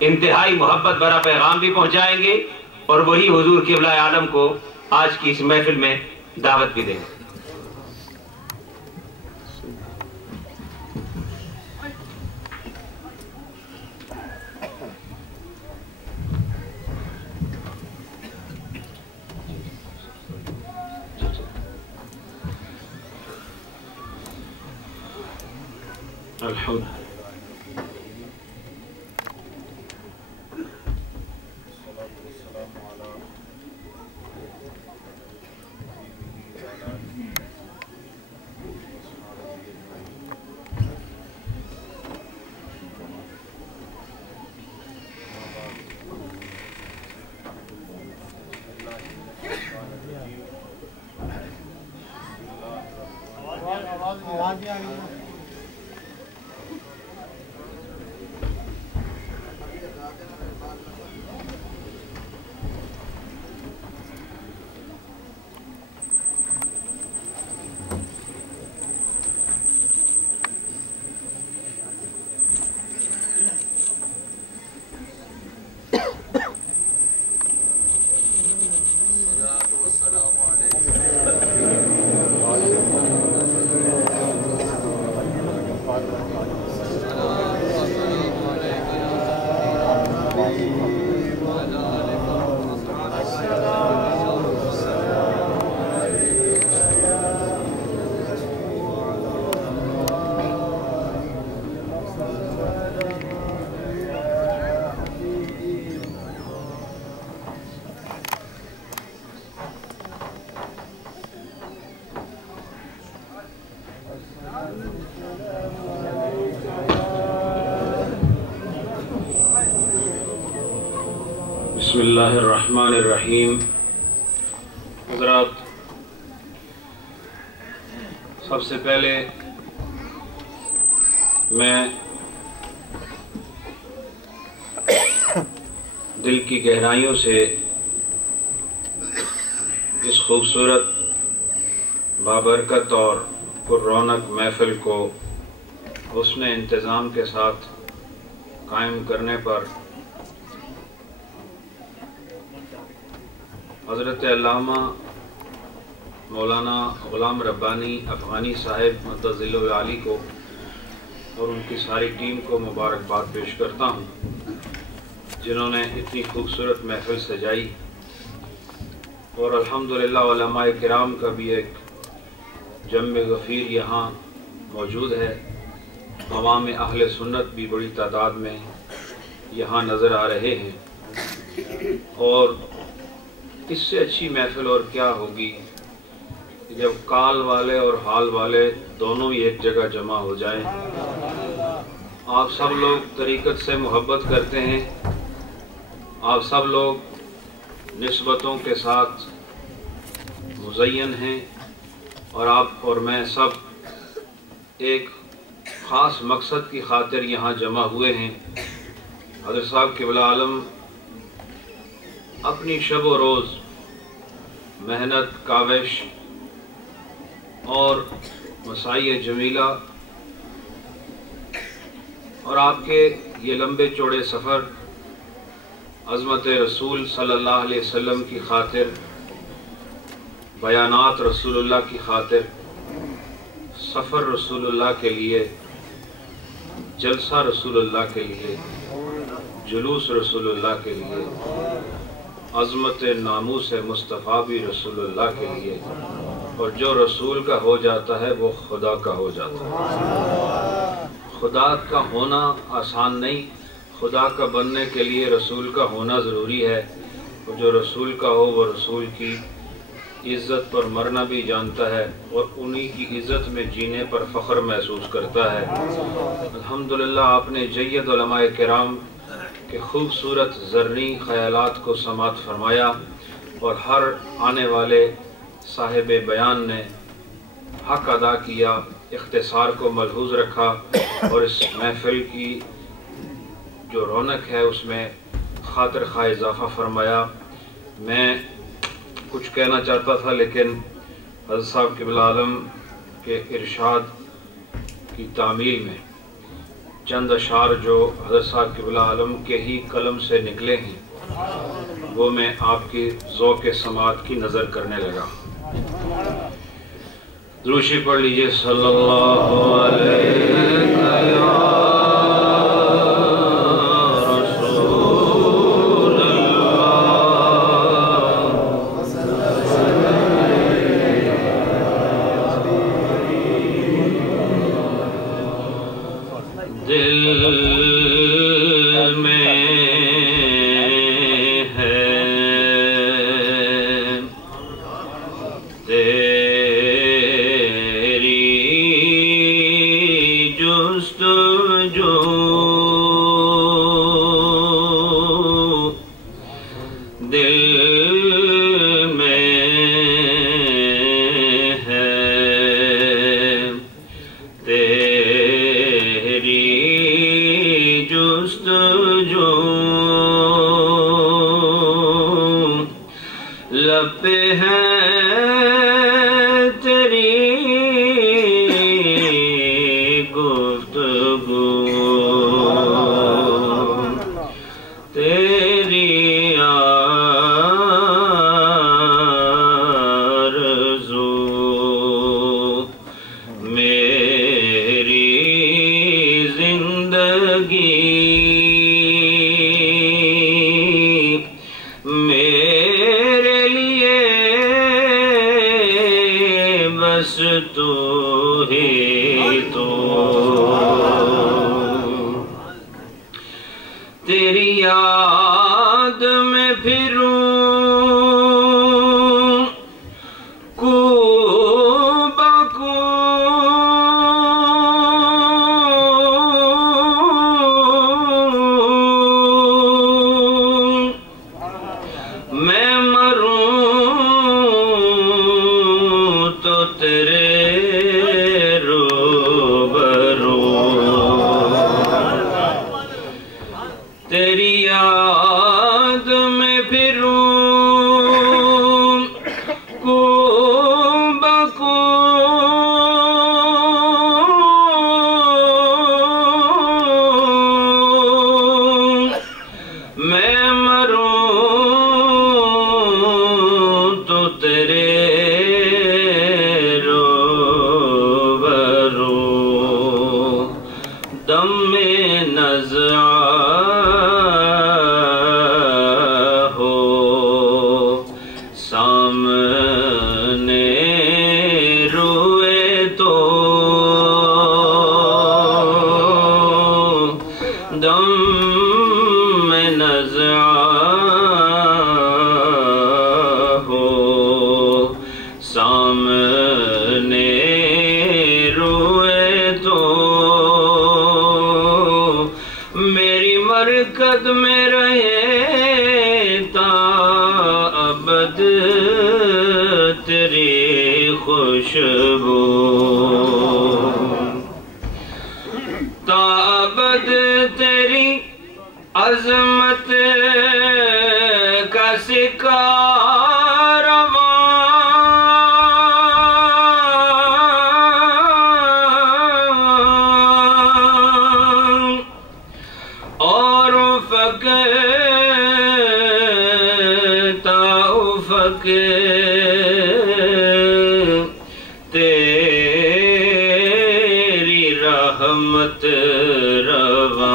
انتہائی محبت بھرا پیغام بھی پہنچائیں گے اور وہی حضور قبلہ عالم کو آج کی اس محفل میں دعوت بھی دیں گے۔ الحمد بسم اللہ الرحمن الرحیم۔ حضرات، سب سے پہلے میں دل کی گہرائیوں سے اس خوبصورت بابرکت اور پر رونق محفل کو حسن انتظام کے ساتھ قائم کرنے پر حضرت علامہ مولانا غلام ربانی افغانی صاحب مدد ذلہ العالی کو اور ان کی ساری ٹیم کو مبارکباد پیش کرتا ہوں، جنہوں نے اتنی خوبصورت محفل سجائی، اور الحمدللہ علماء کرام کا بھی ایک جمع غفیر یہاں موجود ہے۔ عوام اہل سنت بھی بڑی تعداد میں یہاں نظر آ رہے ہیں، اور اس سے اچھی محفل اور کیا ہوگی جب کال والے اور حال والے دونوں ہی ایک جگہ جمع ہو جائیں۔ آپ سب لوگ طریقت سے محبت کرتے ہیں، آپ سب لوگ نسبتوں کے ساتھ مزین ہیں، اور آپ اور میں سب ایک خاص مقصد کی خاطر یہاں جمع ہوئے ہیں۔ حضرت صاحب قبلہ عالم اپنی شب و روز محنت، کاوش اور مساعی جمیلہ اور آپ کے یہ لمبے چوڑے سفر عظمت رسول صلی اللہ علیہ وسلم کی خاطر، بیانات رسول اللہ کی خاطر، سفر رسول اللہ کے لیے، جلسہ رسول اللہ کے لیے، جلوس رسول اللہ کے لیے، عظمت ناموس مصطفیٰ بھی رسول اللہ کے لیے، اور جو رسول کا ہو جاتا ہے وہ خدا کا ہو جاتا ہے۔ خدا کا ہونا آسان نہیں، خدا کا بننے کے لیے رسول کا ہونا ضروری ہے، اور جو رسول کا ہو وہ رسول کی عزت پر مرنا بھی جانتا ہے اور انہی کی عزت میں جینے پر فخر محسوس کرتا ہے۔ الحمدللہ آپ نے جید علماء کرام کے خوبصورت زرعی خیالات کو سماعت فرمایا، اور ہر آنے والے صاحب بیان نے حق ادا کیا، اختصار کو ملحوظ رکھا، اور اس محفل کی جو رونق ہے اس میں خاطر خواہ اضافہ فرمایا۔ میں کچھ کہنا چاہتا تھا لیکن حضرت صاحب قبلہ عالم کے ارشاد کی تعمیل میں چند اشعار جو حضرت صاحب قبلہ عالم کے ہی قلم سے نکلے ہیں وہ میں آپ کی ذوق سماعت کی نظر کرنے لگا۔ دروشی پڑھ لیجئے صلی اللہ علیہ تابد تیری عظمت کا سکارواں اور افق تا افق تیری رحمت رواں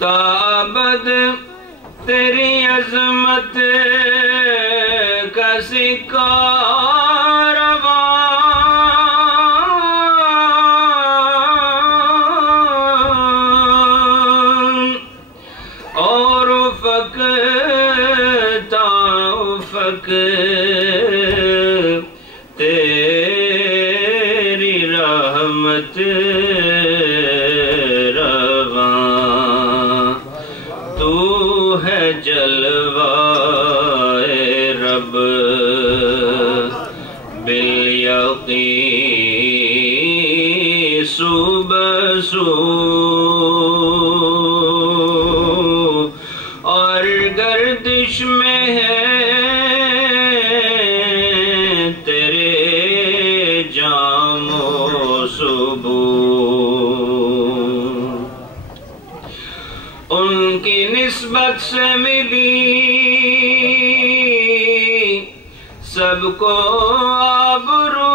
تابد تیری عظمت کا سکارواں اور افق تا افق تیری رحمت رواں تو ہے جلوائے رب بالیقین صبح صبح اور گردش میں ہے تیرے جام و صبح ان کی نسبت سے ملی سب کو آبرو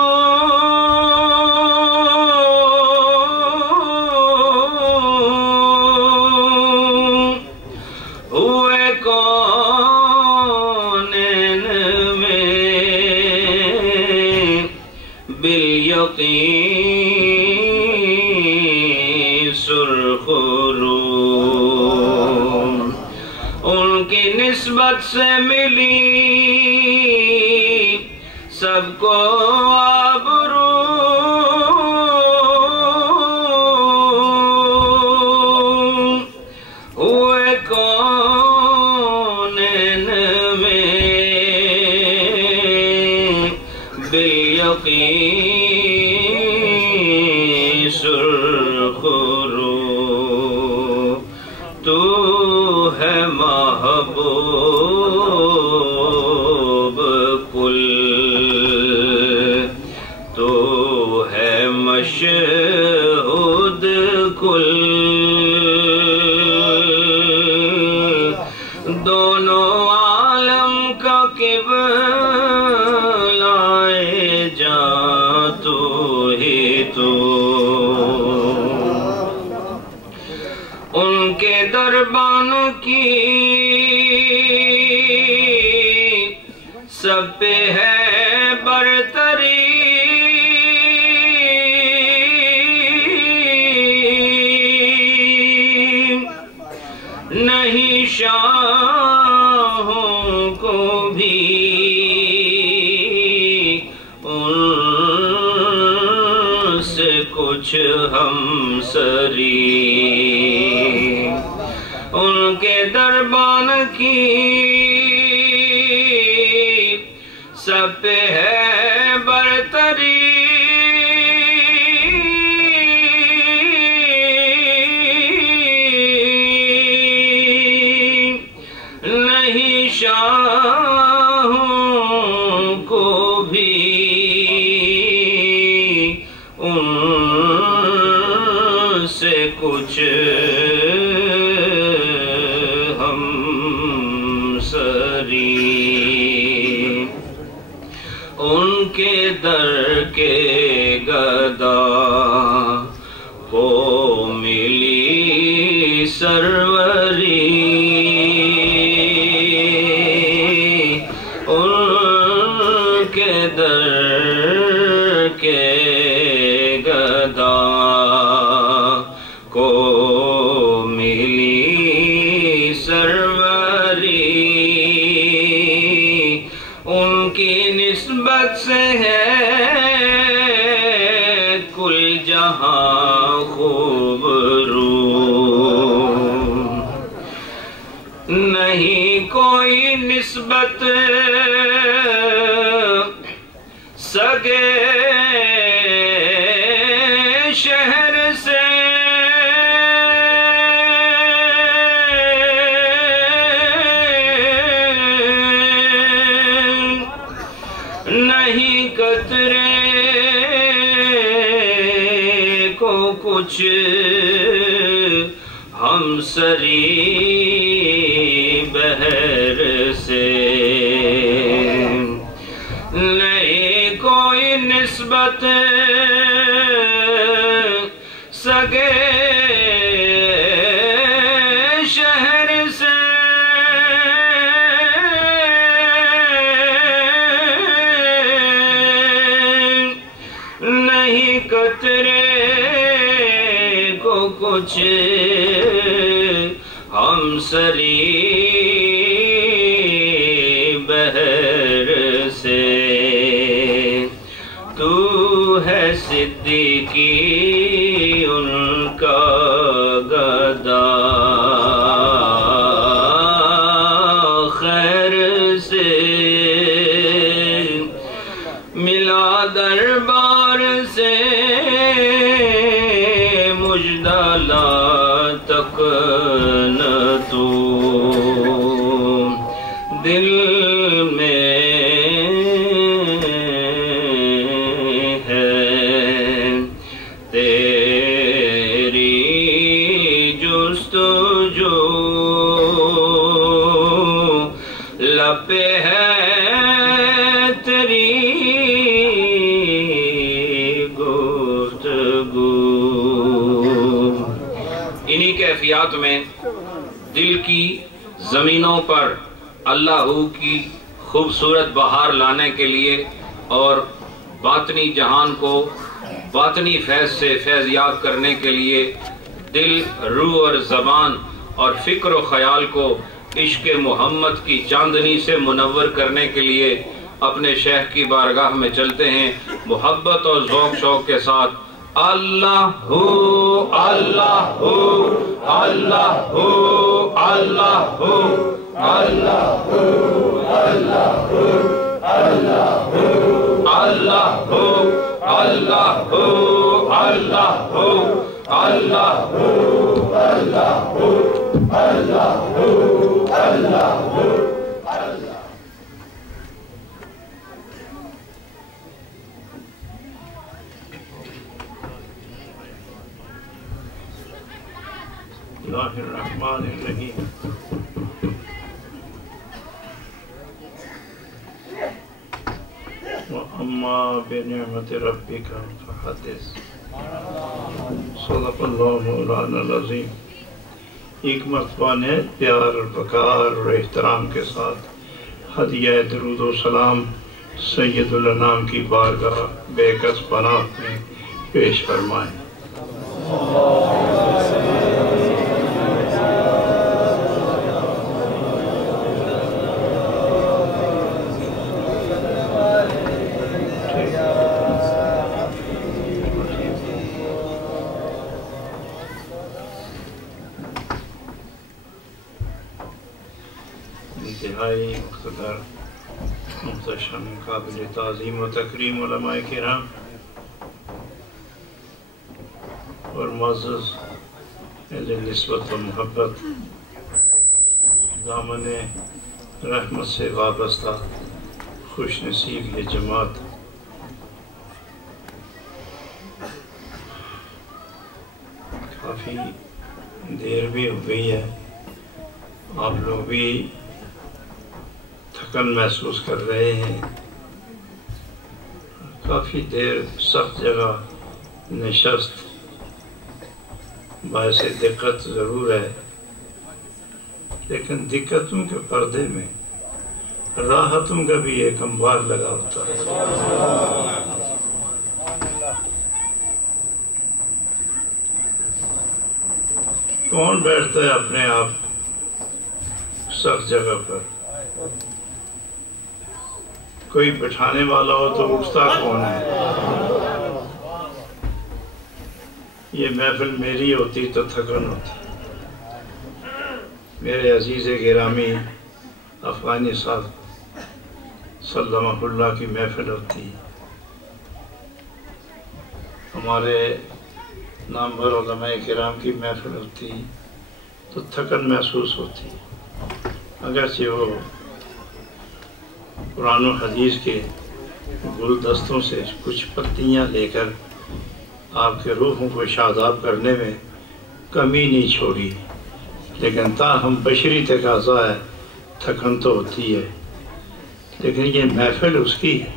ہوئے کونین میں بالیقین سرخ رو ان کی نسبت سے ملی سب کو آبرو ہوئے کونین میں بالیقین سرخ رو تو ہے محبوب کل تو ہے مشہود کل دونوں عالم کا قبلہ جاں تو ہی تو ان کے دربان کی سب پہ ہے برتری نہیں شاہوں کو بھی ان سے کچھ ہمسری ان کے دربان کی سب پہ ہے برتری نہیں شاہوں کو بھی ان سے کچھ ہمسری ان کے در کے گدا کو ملی سروری ان کے در کے گدا کو ملی سروری ان کی نسبت سے ہے کل جہاں خوب رو نہیں کوئی نسبت سگے شہر سے نہیں قطرے کو کچھ ہمسری بحر سے، نہیں کوئی نسبت سگے شہر سے، نہیں قطرے کو کچھ ہمسری بحر سے، تو ہے صدیقی ان کا گدا خیر سے، ملا دربار سے مجدہ لا تک نہ تو دل میں ہے تیری جستجو، لب پہ ہے تیری گفتگو۔ انہی کیفیات میں دل کی زمینوں پر اللہ کی خوبصورت بہار لانے کے لیے اور باطنی جہان کو باطنی فیض سے فیضیاب کرنے کے لیے دل، روح اور زبان اور فکر و خیال کو عشق محمد کی چاندنی سے منور کرنے کے لیے اپنے شیخ کی بارگاہ میں چلتے ہیں محبت اور ذوق شوق کے ساتھ۔ اللہ ہو اللہ ہو اللہ ہو اللہ ہو اللہ ہو اللہ ہو اللہ ہو اللہ ہو اللہ ہو اللہ ہو اللہ ہو اللہ ہو اللہ ہو اللہ ہو۔ اللہ الرحمن الرحیم۔ وَأَمَّا بِنِعْمَةِ رَبِّكَ فَحَدِّثْ۔ صدق اللہ مولانا العظیم۔ ایک مرتبہ نے پیار اور وقار اور احترام کے ساتھ ہدیہ درود و سلام سید الانام کی بارگاہ بے کس پناہ میں پیش فرمائیں۔ انتہائی مقتدر محتشم قابل تعظیم و تکریم علماء کرام اور معزز اہل نسبت و محبت، دامن رحمت سے وابستہ خوش نصیب یہ جماعت، کافی دیر بھی ہو گئی ہے، آپ لوگ بھی تھکن محسوس کر رہے ہیں، کافی دیر سخت جگہ نشست باعث دقت ضرور ہے، لیکن دقتوں کے پردے میں راحتوں کا بھی ایک انبار لگا ہوتا ہے۔ کون بیٹھتا ہے اپنے آپ سخت جگہ پر؟ کوئی بٹھانے والا ہو تو اٹھتا کون ہے؟ یہ محفل میری ہوتی تو تھکن ہوتی۔ میرے عزیز گرامی افغانی صاحب سلمہ اللہ کی محفل ہوتی، ہمارے نامور علماء کرام کی محفل ہوتی تو تھکن محسوس ہوتی، اگرچہ وہ قرآن و حدیث کے گلدستوں سے کچھ پتیاں لے کر آپ کے روحوں کو شاداب کرنے میں کمی نہیں چھوڑی، لیکن تاہم بشری تقاضا ہے، تھکن تو ہوتی ہے، لیکن یہ محفل اس کی ہے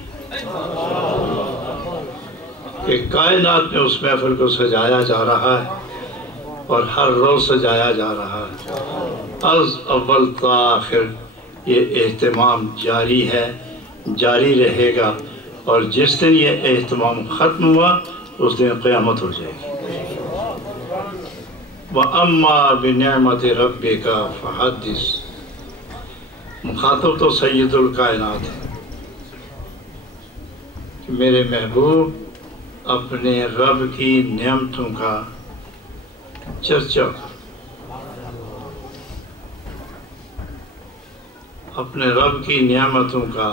کہ کائنات میں اس محفل کو سجایا جا رہا ہے اور ہر روز سجایا جا رہا ہے، از اول تا آخر یہ اہتمام جاری ہے، جاری رہے گا، اور جس دن یہ اہتمام ختم ہوا اس دن قیامت ہو جائے گی۔ وَأَمَّا بِنِعْمَةِ رَبِّكَ فَحَدِّثْ، مخاطب تو سید الکائنات ہے کہ میرے محبوب اپنے رب کی نعمتوں کا چرچا کر، اپنے رب کی نعمتوں کا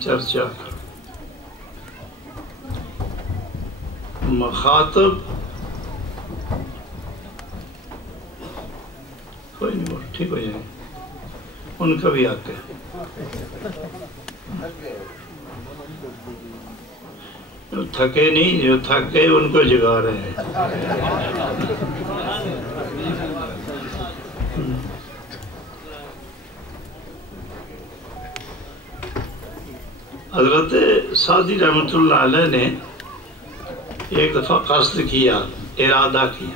چرچا کر۔ مخاطب کوئی نہیں، ٹھیک ہو جائے، ان کا بھی حق ہے، جو تھکے نہیں، جو تھک گئے ان کو جگا رہے ہیں۔ حضرت سعدی رحمۃ اللہ علیہ نے ایک دفعہ قصد کیا، ارادہ کیا،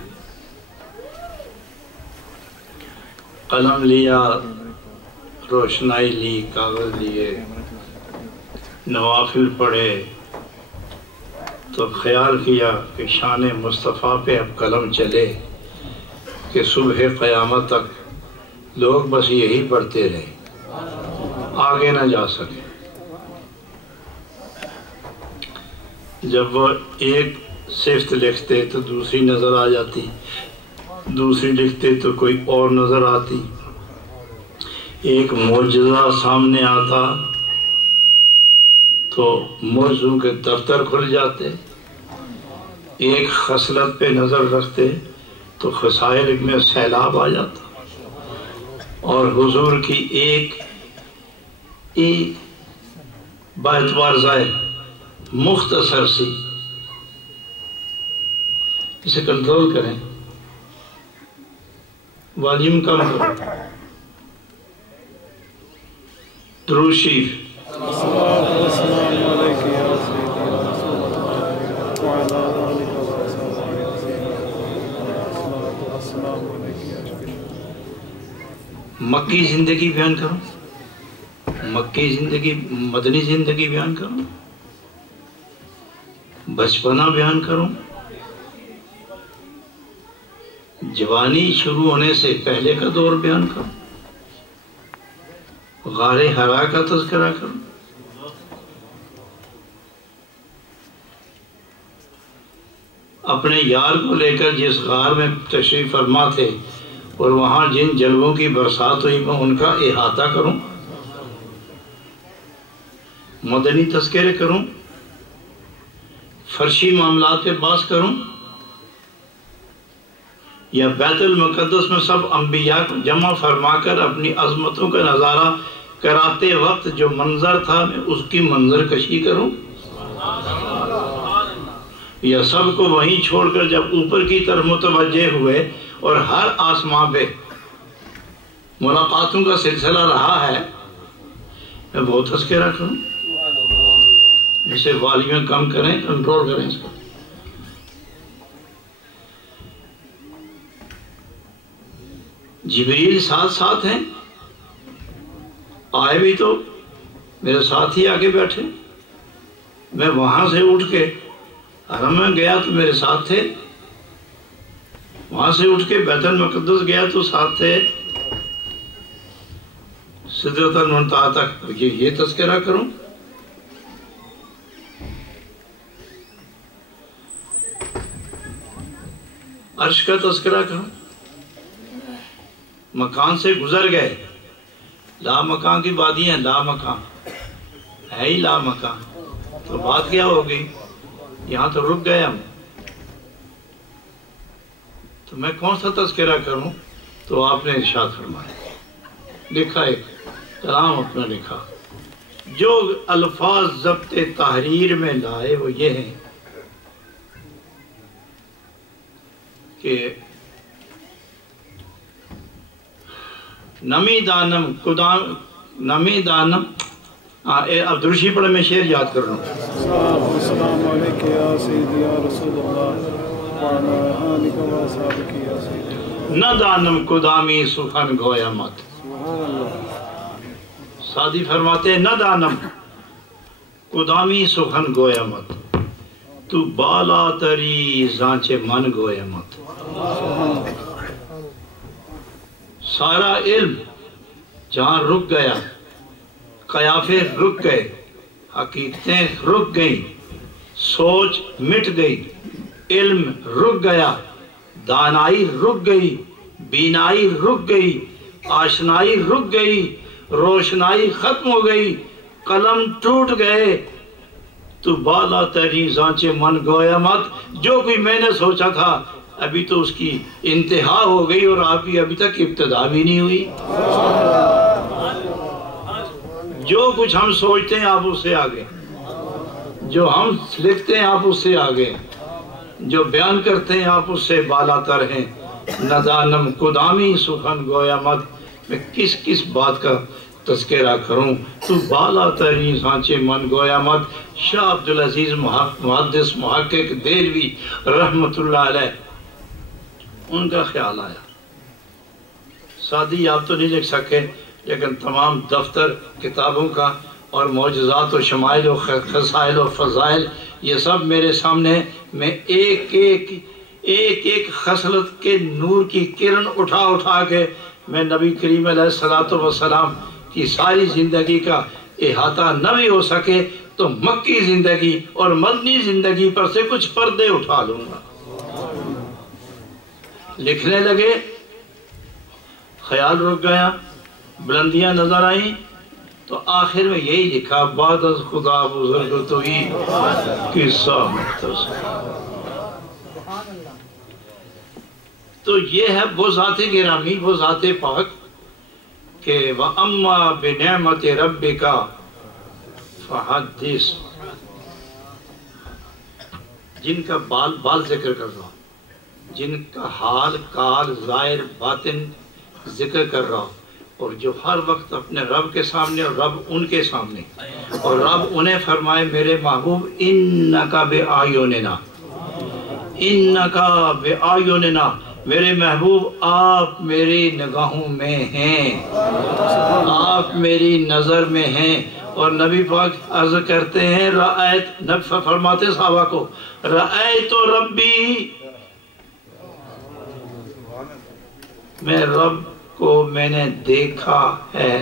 قلم لیا، روشنائی لی، کاغذ لیے، نوافل پڑھے، تو خیال کیا کہ شان مصطفیٰ پہ اب قلم چلے کہ صبح قیامت تک لوگ بس یہی پڑھتے رہے، آگے نہ جا سکے۔ جب وہ ایک صفت لکھتے تو دوسری نظر آ جاتی، دوسری لکھتے تو کوئی اور نظر آتی، ایک معجزہ سامنے آتا تو موضوع کے دفتر کھل جاتے، ایک خصلت پہ نظر رکھتے تو خصائل میں سیلاب آ جاتا، اور حضور کی ایک باعتبار ظاہر مختصر سی، اسے کنٹرول کریں، والیوم کم کریں، درود شریف مکی زندگی بیان کروں، مکی زندگی، مدنی زندگی بیان کروں، بچپنا بیان کروں، جوانی شروع ہونے سے پہلے کا دور بیان کروں، غار حرا کا تذکرہ کروں، اپنے یار کو لے کر جس غار میں تشریف فرما تھے اور وہاں جن جلووں کی برسات ہوئی میں ان کا احاطہ کروں، مدنی تذکرے کروں، فرشی معاملات پہ بحث کروں، یا بیت المقدس میں سب انبیاء کو جمع فرما کر اپنی عظمتوں کا نظارہ کراتے وقت جو منظر تھا میں اس کی منظر کشی کروں، یا سب کو وہیں چھوڑ کر جب اوپر کی طرف متوجہ ہوئے اور ہر آسمان پہ ملاقاتوں کا سلسلہ رہا ہے میں وہ تذکرہ کروں، اسے والیوم کم کریں، کنٹرول کریں اس کو۔ جبریل ساتھ ساتھ ہیں، آئے بھی تو میرے ساتھ ہی آگے بیٹھے، میں وہاں سے اٹھ کے حرم میں گیا تو میرے ساتھ تھے، وہاں سے اٹھ کے بیت المقدس گیا تو ساتھ تھے، سدرۃ المنتہا تک یہ تذکرہ کروں۔ عرش کا تذکرہ کروں، مکان سے گزر گئے، لا مکان کی وادی ہیں، لا مکان ہے ہی لا مکان، تو بات کیا ہوگی، یہاں تو رک گئے ہم، تو میں کون سا تذکرہ کروں؟ تو آپ نے ارشاد فرمایا، لکھا ایک کلام اپنا لکھا، جو الفاظ ضبط تحریر میں لائے وہ یہ ہیں کہ نمی دانم کدام نمی دانم اب درشی پڑھے، میں شعر یاد کر رہا ہوں۔ السلام علیکم یا سیدی یا رسول اللہ وعلی آلک و اصحابک یا سیدی۔ نہ دانم کدامی سخن گویا مت، سعدی فرماتے ہیں نہ دانم کدامی سخن گویا مت، تو بالا تری زانچے من گویا مت۔ سارا علم جہاں رک گیا، قیافے رک گئے، حقیقتیں رک گئیں، سوچ مٹ گئی، علم رک گیا، دانائی رک گئی، بینائی رک گئی، آشنائی رک گئی، روشنائی ختم ہو گئی، قلم ٹوٹ گئے، تو بالا تری زانچے من گویا مت۔ جو کوئی میں نے سوچا تھا ابھی تو اس کی انتہا ہو گئی، اور آپ کی ابھی تک ابتدا بھی نہیں ہوئی۔ جو کچھ ہم سوچتے ہیں آپ اس سے آگے، جو ہم لکھتے ہیں آپ اس سے آگے، جو بیان کرتے ہیں آپ اس سے بالا تر ہیں۔ ندانم کدامی سخن گویا مت، میں کس کس بات کا تذکرہ کروں، تو بالا تری سانچے من گویا مت۔ شاہ عبدالعزیز محدث محقق دہلوی رحمت اللہ علیہ، ان کا خیال آیا، سعدی آپ تو نہیں لکھ سکے، لیکن تمام دفتر کتابوں کا اور معجزات و شمائل و خصائل و فضائل یہ سب میرے سامنے، میں ایک ایک خصلت کے نور کی کرن اٹھا اٹھا کے میں نبی کریم علیہ السلام کی ساری زندگی کا احاطہ نہ بھی ہو سکے تو مکی زندگی اور مدنی زندگی پر سے کچھ پردے اٹھا لوں گا۔ لکھنے لگے، خیال رک گیا، بلندیاں نظر آئیں، تو آخر میں یہی لکھا، بعد از خدا بزرگ تو ہی قصہ مختصر۔ تو یہ ہے وہ ذات گرامی، وہ ذات پاک کہ وَأَمَّا بِنِعْمَةِ رَبِّكَ فَحَدِّثْ، جن کا بال ذکر کر رہا ہوں، جن کا حال کال ظاہر باطن ذکر کر رہا ہوں، اور جو ہر وقت اپنے رب کے سامنے اور رب ان کے سامنے، اور رب انہیں فرمائے میرے محبوب اِنَّكَ بِأَعْيُنِنَا، اِنَّكَ بِأَعْيُنِنَا، میرے محبوب آپ میری نگاہوں میں ہیں، آپ میری نظر میں ہیں۔ اور نبی پاک عرض کرتے ہیں رأیت، نبی فرماتے صحابہ کو رأیت ربی، میں رب کو میں نے دیکھا ہے،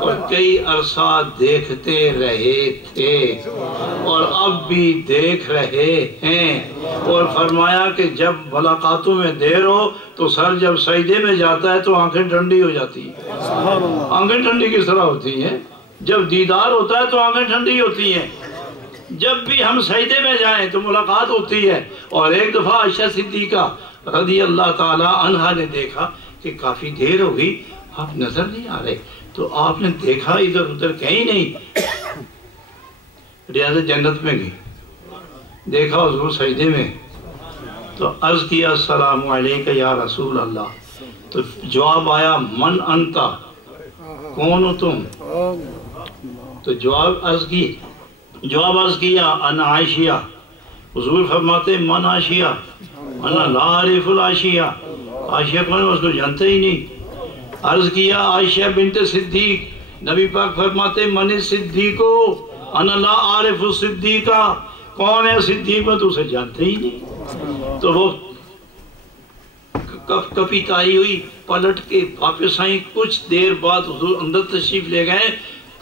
اور کئی عرصہ دیکھتے رہے تھے اور اب بھی دیکھ رہے ہیں۔ اور فرمایا کہ جب ملاقاتوں میں دیر ہو تو سر جب سجدے میں جاتا ہے تو آنکھیں ٹھنڈی ہو جاتی ہیں۔ آنکھیں ٹھنڈی کس طرح ہوتی ہیں؟ جب دیدار ہوتا ہے تو آنکھیں ٹھنڈی ہوتی ہیں۔ جب بھی ہم سجدے میں جائیں تو ملاقات ہوتی ہے۔ اور ایک دفعہ عائشہ صدیقہ رضی اللہ تعالی عنہا نے دیکھا کہ کافی دیر ہو گئی، آپ نظر نہیں آ رہے، تو آپ نے دیکھا ادھر ادھر کہیں نہیں، ریاض جنت میں گئی، دیکھا حضور سجدے میں، تو عرض کیا السلام علیکم یا رسول اللہ، تو جواب آیا من انتا، کون ہو تم؟ تو جواب عرض کیا انا عائشہ، حضور فرماتے من عائشہ، انا لا عارف العائشہ، عائشہ کون ہے اس کو جانتے ہی نہیں۔ عرض کیا عائشہ بنت صدیق، نبی پاک فرماتے من صدیقو، انا لا عارف الصدیقہ، کون ہے صدیق میں تو اسے جانتے ہی نہیں۔ تو وہ کپی تائی ہوئی، پلٹ کے واپس آئیں، کچھ دیر بعد حضور اندر تشریف لے گئے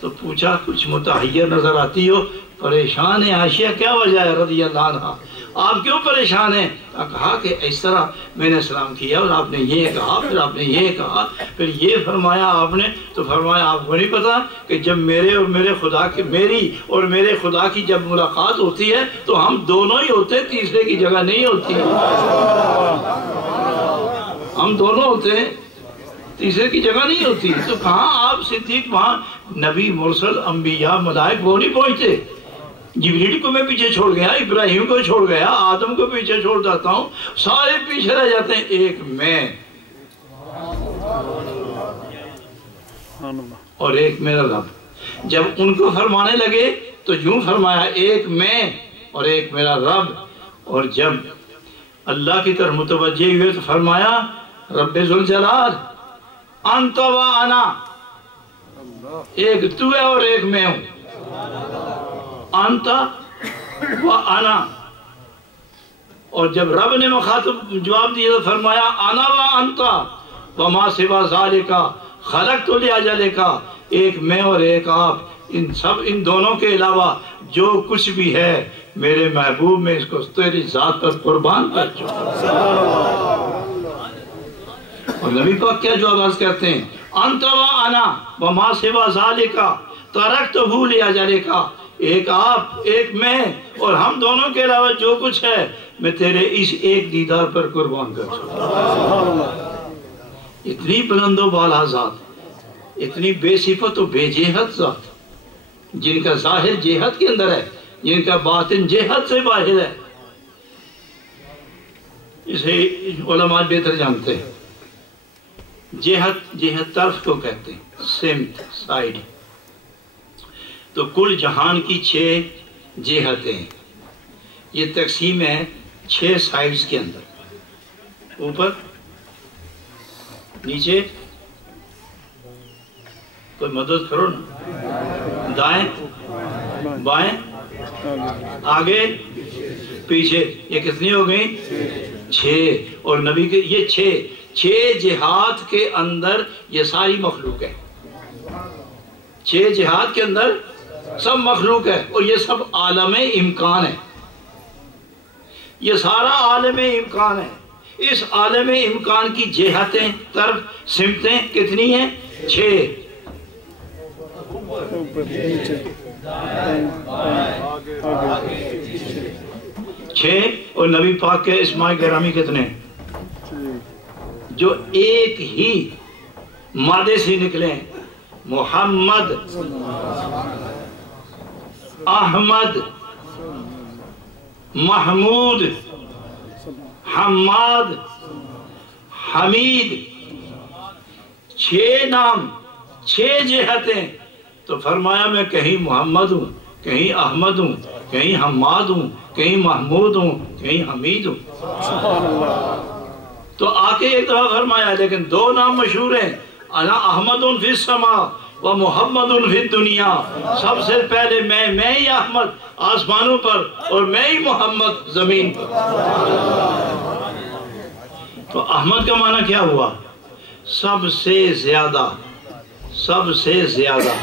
تو پوچھا کچھ متحیر نظر آتی ہو، پریشان ہے عائشہ، کیا وجہ ہے رضی اللہ عنہ؟ آپ کیوں پریشان ہیں؟ کہا کہ اس طرح میں نے سلام کیا اور آپ نے یہ کہا، پھر آپ نے یہ کہا، پھر یہ فرمایا آپ نے، تو فرمایا آپ کو نہیں پتا کہ جب میری اور میرے خدا کی جب ملاقات ہوتی ہے تو ہم دونوں ہی ہوتے ہیں، تیسرے کی جگہ نہیں ہوتی ہے، ہم دونوں ہوتے ہیں، تیسرے کی جگہ نہیں ہوتی۔ تو کہاں آپ صدیق، وہاں نبی، مرسل، انبیاء، ملائک وہ نہیں پہنچتے۔ جبریل کو میں پیچھے چھوڑ گیا، ابراہیم کو چھوڑ گیا، آدم کو پیچھے چھوڑ جاتا ہوں، سارے پیچھے رہ جاتے ہیں، ایک میں اور ایک میرا رب۔ جب ان کو فرمانے لگے تو یوں فرمایا ایک میں اور ایک میرا رب، اور جب اللہ کی طرف متوجہ ہوئے تو فرمایا رب ذوالجلال انت و انا، ایک تو ہے اور ایک میں ہوں، انت و انا۔ اور جب رب نے مخاطب جواب دیا تو فرمایا انا و انت وما سوا ذالک خلقت لاجلک، ایک میں اور ایک آپ، ان دونوں کے علاوہ جو کچھ بھی ہے میرے محبوب میں اس کو تیری ذات پر قربان کر چکا۔ اور نبی پاک کیا جواب عرض کرتے ہیں؟ انت و انا وما سوا ذالک ترکتہ لاجلک، ایک آپ، ایک میں، اور ہم دونوں کے علاوہ جو کچھ ہے میں تیرے اس ایک دیدار پر قربان کر چکا۔ اتنی بلند و بالا ذات، اتنی بے صفت و بے جہت ذات، جن کا ظاہر جہت کے اندر ہے، جن کا باطن جہت سے باہر ہے، اسے علماء بہتر جانتے ہیں۔ جہت طرف کو کہتے ہیں، سمت، سائیڈ۔ تو کل جہان کی 6 جہتیں ہیں، یہ تقسیم ہے 6 سائڈز کے اندر، اوپر، نیچے، کوئی مدد کرو نا، دائیں، بائیں، آگے، پیچھے، یہ کتنی ہو گئی؟ 6۔ اور نبی کے یہ 6 جہات کے اندر یہ ساری مخلوق ہے، 6 جہات کے اندر سب مخلوق ہے، اور یہ سب عالم امکان ہے، یہ سارا عالم امکان ہے۔ اس عالم امکان کی جہتیں، طرف، سمتیں کتنی ہیں؟ 6۔ اور نبی پاک کے اسماء گرامی کتنے ہیں جو ایک ہی مادے سے نکلے ہیں؟ محمد، احمد، محمود، حماد، حمید، 6 نام، 6 جہتیں۔ تو فرمایا میں کہیں محمد ہوں، کہیں احمد ہوں، کہیں حماد ہوں، کہیں محمود ہوں، کہیں حمید ہوں۔ تو آکے ایک دفعہ فرمایا لیکن 2 نام مشہور ہیں، انا احمد فی السماء و محمد فی الدنیا، سب سے پہلے میں ہی احمد آسمانوں پر اور میں ہی محمد زمین پر۔ تو احمد کا معنی کیا ہوا؟ سب سے زیادہ، سب سے زیادہ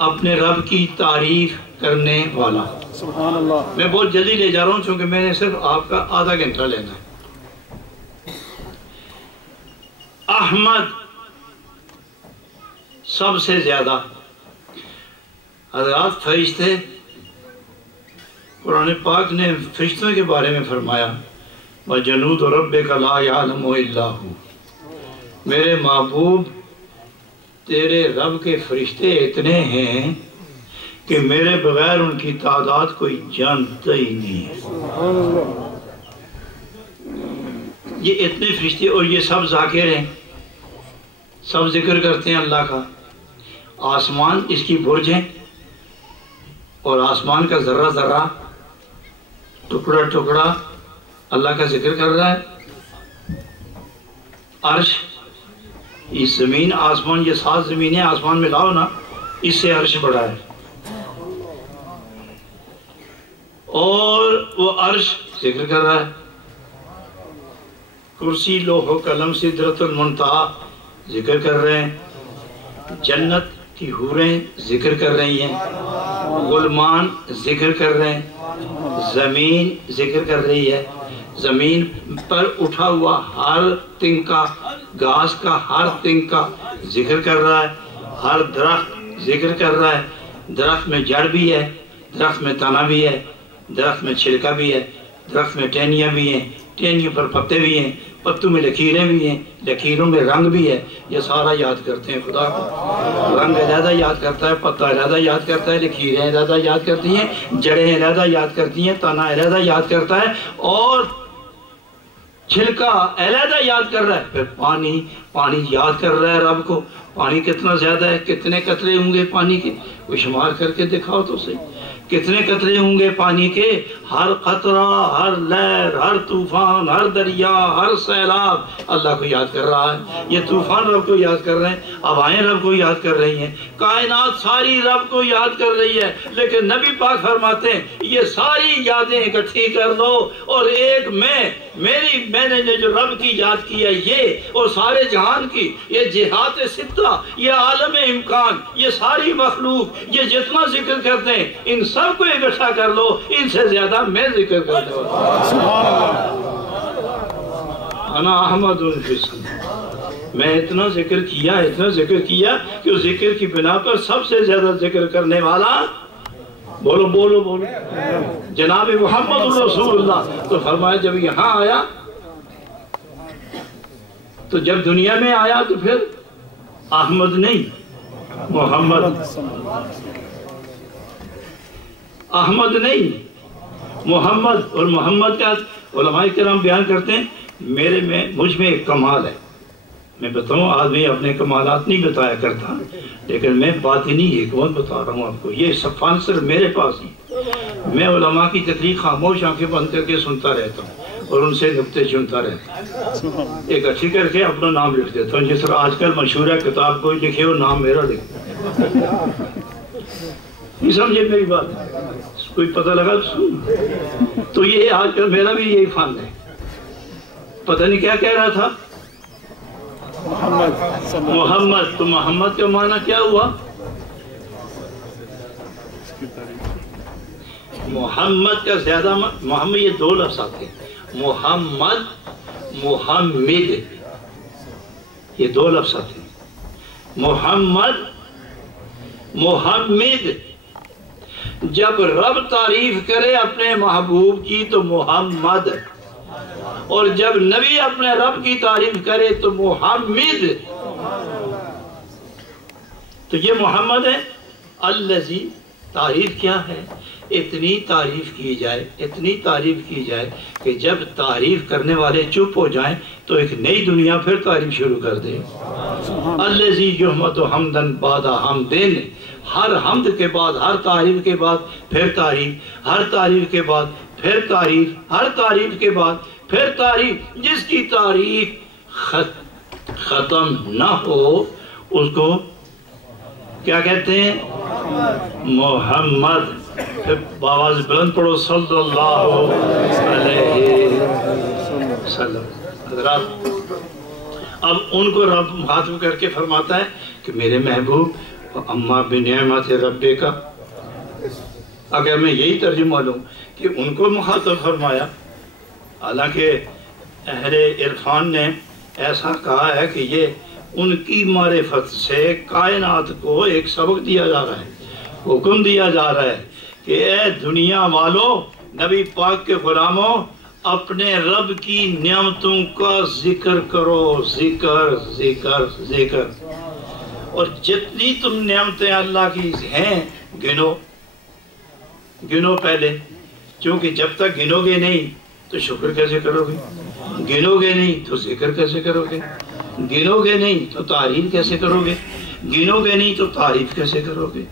اپنے رب کی تعریف کرنے والا۔ سبحان اللہ۔ میں بہت جلدی لے جا رہا ہوں چونکہ میں نے صرف آپ کا آدھا گھنٹہ لینا ہے۔ احمد سب سے زیادہ۔ حضرات فرشتے، قرآن پاک نے فرشتوں کے بارے میں فرمایا وَجَنُودُ رَبِّكَ لَا يَعْلَمُ إِلَّا هُوَ، میرے محبوب تیرے رب کے فرشتے اتنے ہیں کہ میرے بغیر ان کی تعداد کوئی جانتا ہی نہیں ہے۔ یہ اتنے فرشتے، اور یہ سب ذاکر ہیں، سب ذکر کرتے ہیں اللہ کا۔ آسمان اس کی برج ہے، اور آسمان کا ذرہ ذرہ، ٹکڑا ٹکڑا اللہ کا ذکر کر رہا ہے۔ عرش، یہ زمین آسمان، یہ 7 زمینیں آسمان میں لاؤ نا، اس سے عرش بڑا ہے، اور وہ عرش ذکر کر رہا ہے۔ کرسی، لوح و قلم، سدرۃ المنتہی ذکر کر رہے ہیں۔ جنت کی حوریں ذکر کر رہی ہیں۔ غلمان ذکر کر رہے ہیں، زمین ذکر کر رہی ہے، زمین پر اٹھا ہوا ہر تنکا، گھاس کا ہر تنکا ذکر کر رہا ہے، ہر درخت ذکر کر رہا ہے، درخت میں جڑ بھی ہے، درخت میں تنا بھی ہے، درخت میں چھلکا بھی ہے، درخت میں ٹہنیاں بھی ہیں، ٹہنیوں پر پتے بھی ہیں، پتوں میں لکیریں بھی ہیں، لکیروں میں رنگ بھی ہے، یہ سارا یاد کرتے ہیں خدا کو۔ رنگ علیحدہ یاد کرتا ہے، پتا علیحدہ یاد کرتا ہے، لکیریں علیحدہ یاد کرتی ہیں، جڑیں علیحدہ یاد کرتی ہیں، تنا علیحدہ یاد کرتا ہے، اور چھلکا علیحدہ یاد کر رہا ہے۔ پھر پانی یاد کر رہا ہے رب کو، پانی کتنا زیادہ ہے، کتنے قطرے ہوں گے پانی کے، وہ شمار کر کے دکھاؤ تو صحیح، کتنے قطرے ہوں گے پانی کے، ہر قطرہ، ہر لہر، ہر طوفان، ہر دریا، ہر سیلاب اللہ کو یاد کر رہا ہے۔ یہ طوفان رب کو یاد کر رہے ہیں، ہوائیں رب کو یاد کر رہی ہیں، کائنات ساری رب کو یاد کر رہی ہے، لیکن نبی پاک فرماتے ہیں یہ ساری یادیں اکٹھی کر دو اور ایک میں نے جو رب کی یاد کی ہے یہ، اور سارے جہان کی، یہ جہات ستہ، یہ عالم امکان، یہ ساری مخلوق، یہ جتنا ذکر کرتے ہیں ان سب کو اکٹھا کر لو، ان سے زیادہ میں ذکر کرتا ہوں۔ انا احمد میں اتنا ذکر کیا کہ اس ذکر کی بنا پر سب سے زیادہ ذکر کرنے والا، بولو جناب محمد رسول اللہ۔ تو فرمایا جب یہاں آیا تو جب دنیا میں آیا تو پھر احمد نہیں، محمد، احمد نہیں، محمد۔ اور محمد کا علماء کرام بیان کرتے ہیں مجھ میں ایک کمال ہے، میں بتاؤں آدمی اپنے کمالات نہیں بتایا کرتا، لیکن میں باطنی حکمت بتا رہا ہوں آپ کو، یہ سب فانسر میرے پاس ہی، میں علماء کی تقریر خاموش آنکھیں بند کر کے سنتا رہتا ہوں اور ان سے نقطے چنتا رہتا ہوں، ایک اچھی کر کے اپنا نام لکھ دیتا ہوں، جس طرح آج کل مشہور ہے کتاب کوئی لکھے وہ نام میرا لکھے، نہیں سمجھے میری بات، کوئی پتہ لگا تو یہ آج کل میرا بھی یہی فن ہے، پتہ نہیں کیا کہہ رہا تھا، محمد، تو محمد کا معنی کیا ہوا؟ محمد کا زیادہ محمد، یہ دو لفظ آتے ہیں، محمد، محمد، یہ دو لفظ آتے ہیں، محمد، محمد۔ جب رب تعریف کرے اپنے محبوب کی تو محمد، اور جب نبی اپنے رب کی تعریف کرے تو محمد۔ تو یہ محمد ہے، الذی، تعریف کیا ہے؟ اتنی تعریف کی جائے، اتنی تعریف کی جائے کہ جب تعریف کرنے والے چپ ہو جائیں تو ایک نئی دنیا پھر تعریف شروع کر دے۔ الذی یحمد حمدن بعد حمدن، ہر حمد کے بعد، ہر تعریف کے بعد پھر تعریف، ہر تعریف کے بعد پھر تعریف، ہر تعریف کے بعد پھر تعریف، جس کی تعریف ختم نہ ہو اس کو کیا کہتے ہیں؟ محمد۔ پھر آواز بلند پڑھو، صلی اللہ علیہ وسلم۔ حضرات اب ان کو رب مخاطب کر کے فرماتا ہے کہ میرے محبوب اما بنعمت ربے کا، اگر میں یہی ترجمہ لوں کہ ان کو مخاطب فرمایا، حالانکہ اہل عرفان نے ایسا کہا ہے کہ یہ ان کی معرفت سے کائنات کو ایک سبق دیا جا رہا ہے، حکم دیا جا رہا ہے کہ اے دنیا والوں، نبی پاک کے غلاموں، اپنے رب کی نعمتوں کا ذکر کرو، ذکر ذکر ذکر، اور جتنی تم نعمتیں اللہ کی ہیں گنو پہلے، کیونکہ جب تک گنو گے نہیں تو شکر کیسے کرو گے، گنو گے نہیں تو ذکر کیسے کرو گے، گنو گے نہیں تو تعریف کیسے کرو گے، گنو گے نہیں تو تعریف کیسے کرو گے؟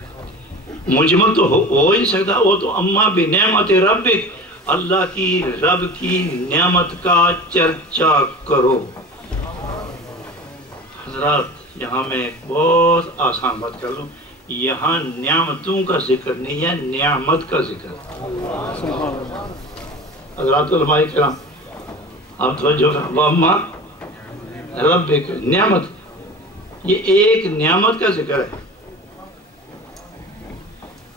مجمل تو ہو ہی سکتا، وہ تو اما بنعمت ربک، اللہ کی رب کی نعمت کا چرچا کرو۔ حضرات یہاں میں بہت آسان بات کر لوں، یہاں نعمتوں کا ذکر نہیں ہے، نعمت کا ذکر۔ حضرات علماء کرام اب توجہ، اما ربک، نعمت، یہ ایک نعمت کا ذکر ہے۔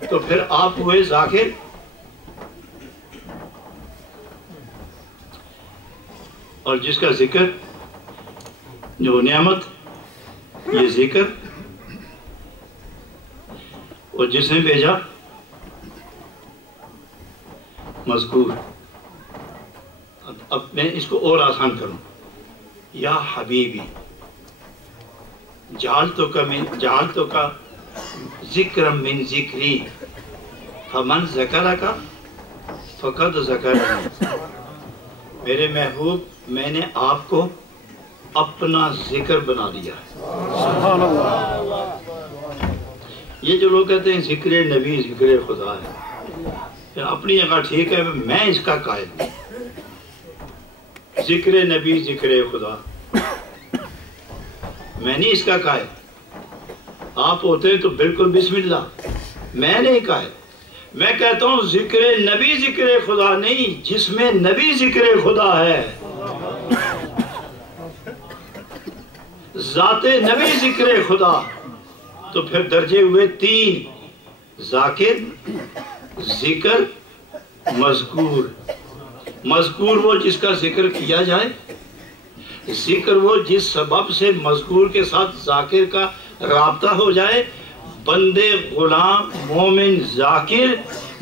تو پھر آپ ہوئے ذاکر. اور جس کا ذکر جو نعمت یہ ذکر اور جس نے بھیجا مذکور. اب میں اس کو اور آسان کروں. یا حبیبی جعلتو کا ذکر من ذکری فمن ذکرک فقد ذکرنی. میرے محبوب میں نے آپ کو اپنا ذکر بنا لیا ہے. سبحان اللہ. یہ جو لوگ کہتے ہیں ذکر نبی ذکر خدا ہے، اپنی جگہ ٹھیک ہے، میں اس کا قائل ہوں. ذکر نبی ذکر خدا میں نہیں اس کا قائل. آپ ہوتے تو بالکل بسم اللہ، میں نہیں قائل. میں کہتا ہوں ذکر نبی ذکر خدا نہیں، جس میں نبی ذکر خدا ہے. ذات نبی ذکر خدا. تو پھر درجے ہوئے 3: ذاکر، ذکر، مذکور. مذکور وہ جس کا ذکر کیا جائے، ذکر وہ جس سبب سے مذکور کے ساتھ ذاکر کا رابطہ ہو جائے. بندے غلام مومن ذاکر،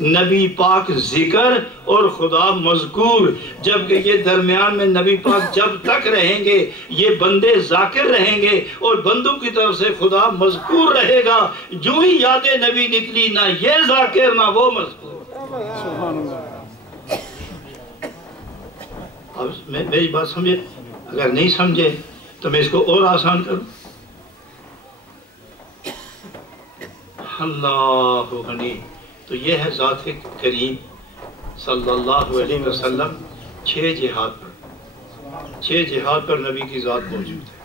نبی پاک ذکر اور خدا مذکور. جبکہ یہ درمیان میں نبی پاک جب تک رہیں گے یہ بندے ذاکر رہیں گے اور بندوں کی طرف سے خدا مذکور رہے گا. جو ہی یاد نبی نکلی نہ یہ ذاکر نہ وہ مذکور. سبحان اللہ. اب میری بات سمجھے؟ اگر نہیں سمجھے تو میں اس کو اور آسان کروں. اللہ غنی. تو یہ ہے ذات کریم صلی اللہ علیہ وسلم. 6 جہاد پر نبی کی ذات موجود ہے.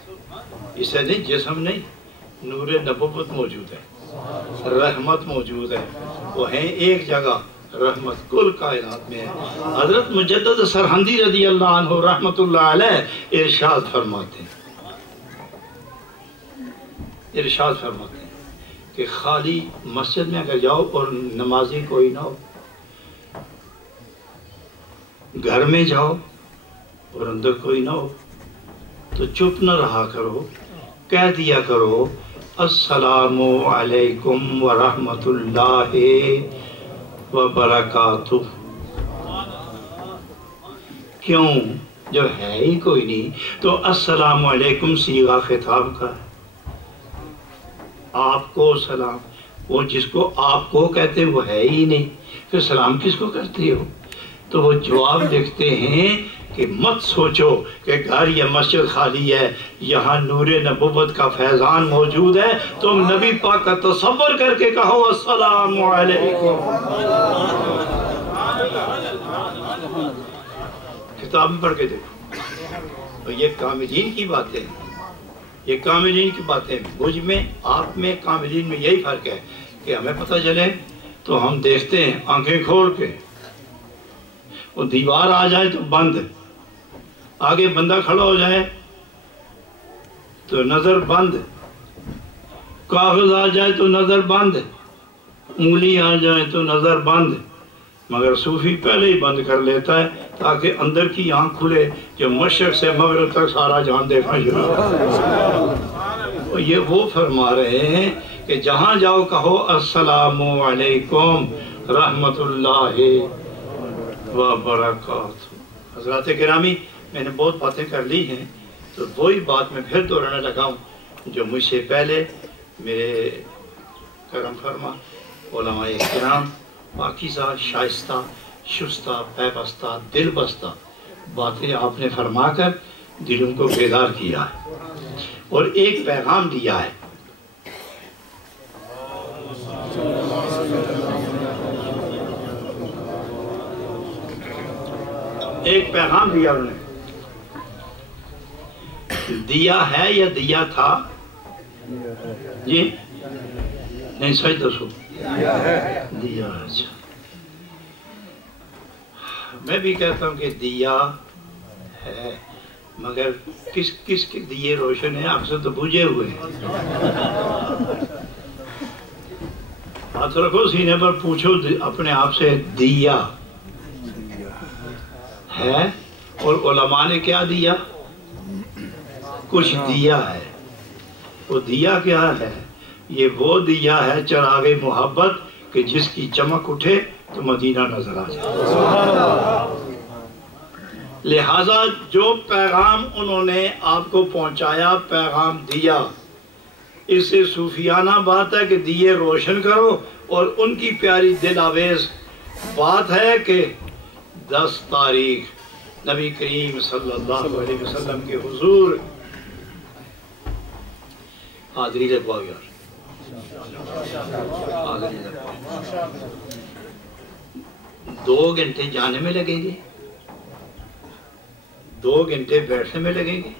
اسے نہیں جسم نہیں، نور نبوت موجود ہے، رحمت موجود ہے. وہ ہیں ایک جگہ رحمت کل کائنات میں ہے. حضرت مجدد سرہندی رضی اللہ عنہ رحمت اللہ علیہ ارشاد فرماتے ہیں کہ خالی مسجد میں اگر جاؤ اور نمازی کوئی نہ ہو، گھر میں جاؤ اور اندر کوئی نہ ہو، تو چپ نہ رہا کرو، کہہ دیا کرو السلام علیکم ورحمت اللہ وبرکاتہ. کیوں؟ جو ہے ہی کوئی نہیں تو السلام علیکم صیغہ خطاب کا ہے. آپ کو سلام، وہ جس کو آپ کو کہتے وہ ہے ہی نہیں، پھر سلام کس کو کرتے ہو؟ تو وہ جواب لکھتے ہیں کہ مت سوچو کہ گھر یا مسجد خالی ہے، یہاں نور نبوت کا فیضان موجود ہے. تم نبی پاک کا تصور کر کے کہو السلام علیکم. کتاب میں پڑھ کے دیکھو. یہ کاملین کی باتیں ہیں، یہ کاملین کی باتیں. مجھ میں، آپ میں، کاملین میں یہی فرق ہے کہ ہمیں پتہ چلے تو ہم دیکھتے ہیں آنکھیں کھول کے. وہ دیوار آ جائے تو بند، آگے بندہ کھڑا ہو جائے تو نظر بند، کاغذ آ جائے تو نظر بند، انگلی آ جائے تو نظر بند. مگر صوفی پہلے ہی بند کر لیتا ہے تاکہ اندر کی آنکھ کھلے جو مشرق سے مغرب تک سارا جہان دیکھنا شروع. یہ وہ فرما رہے ہیں کہ جہاں جاؤ کہو السلام علیکم رحمت اللہ وبرکاتہ. حضرات گرامی، میں نے بہت باتیں کر لی ہیں تو وہی بات میں پھر دہرانے لگا ہوں جو مجھ سے پہلے میرے کرم فرما علماء کرام پاکیزہ، شائستہ، شستہ، پیبستہ، دل بستہ باتیں آپ نے فرما کر دلوں کو بیدار کیا ہے اور ایک پیغام دیا ہے. ایک پیغام دیا انہوں نے. دیا ہے یا دیا تھا؟ جی نہیں سچ دسو. دیا. اچھا، میں بھی کہتا ہوں کہ دیا ہے، مگر کس کے دیے روشن ہیں؟ اکثر تو بجھے ہوئے ہیں. ہاتھ رکھو سینے پر, پوچھو اپنے آپ سے دیا ہے, اور علماء نے کیا دیا؟ کچھ دیا ہے. وہ دیا کیا ہے؟ یہ وہ دیا ہے چراغ محبت کہ جس کی چمک اٹھے تو مدینہ نظر آ جائے. لہذا جو پیغام انہوں نے آپ کو پہنچایا, پیغام دیا, اس سے صوفیانہ بات ہے کہ دیے روشن کرو, اور ان کی پیاری دل آویز بات ہے کہ 10 تاریخ نبی کریم صلی اللہ علیہ وسلم کے حضور حاضری لگواؤ یار, حاضری لگواؤ. 2 گھنٹے جانے میں لگیں گے, 2 گھنٹے بیٹھنے میں لگیں گے,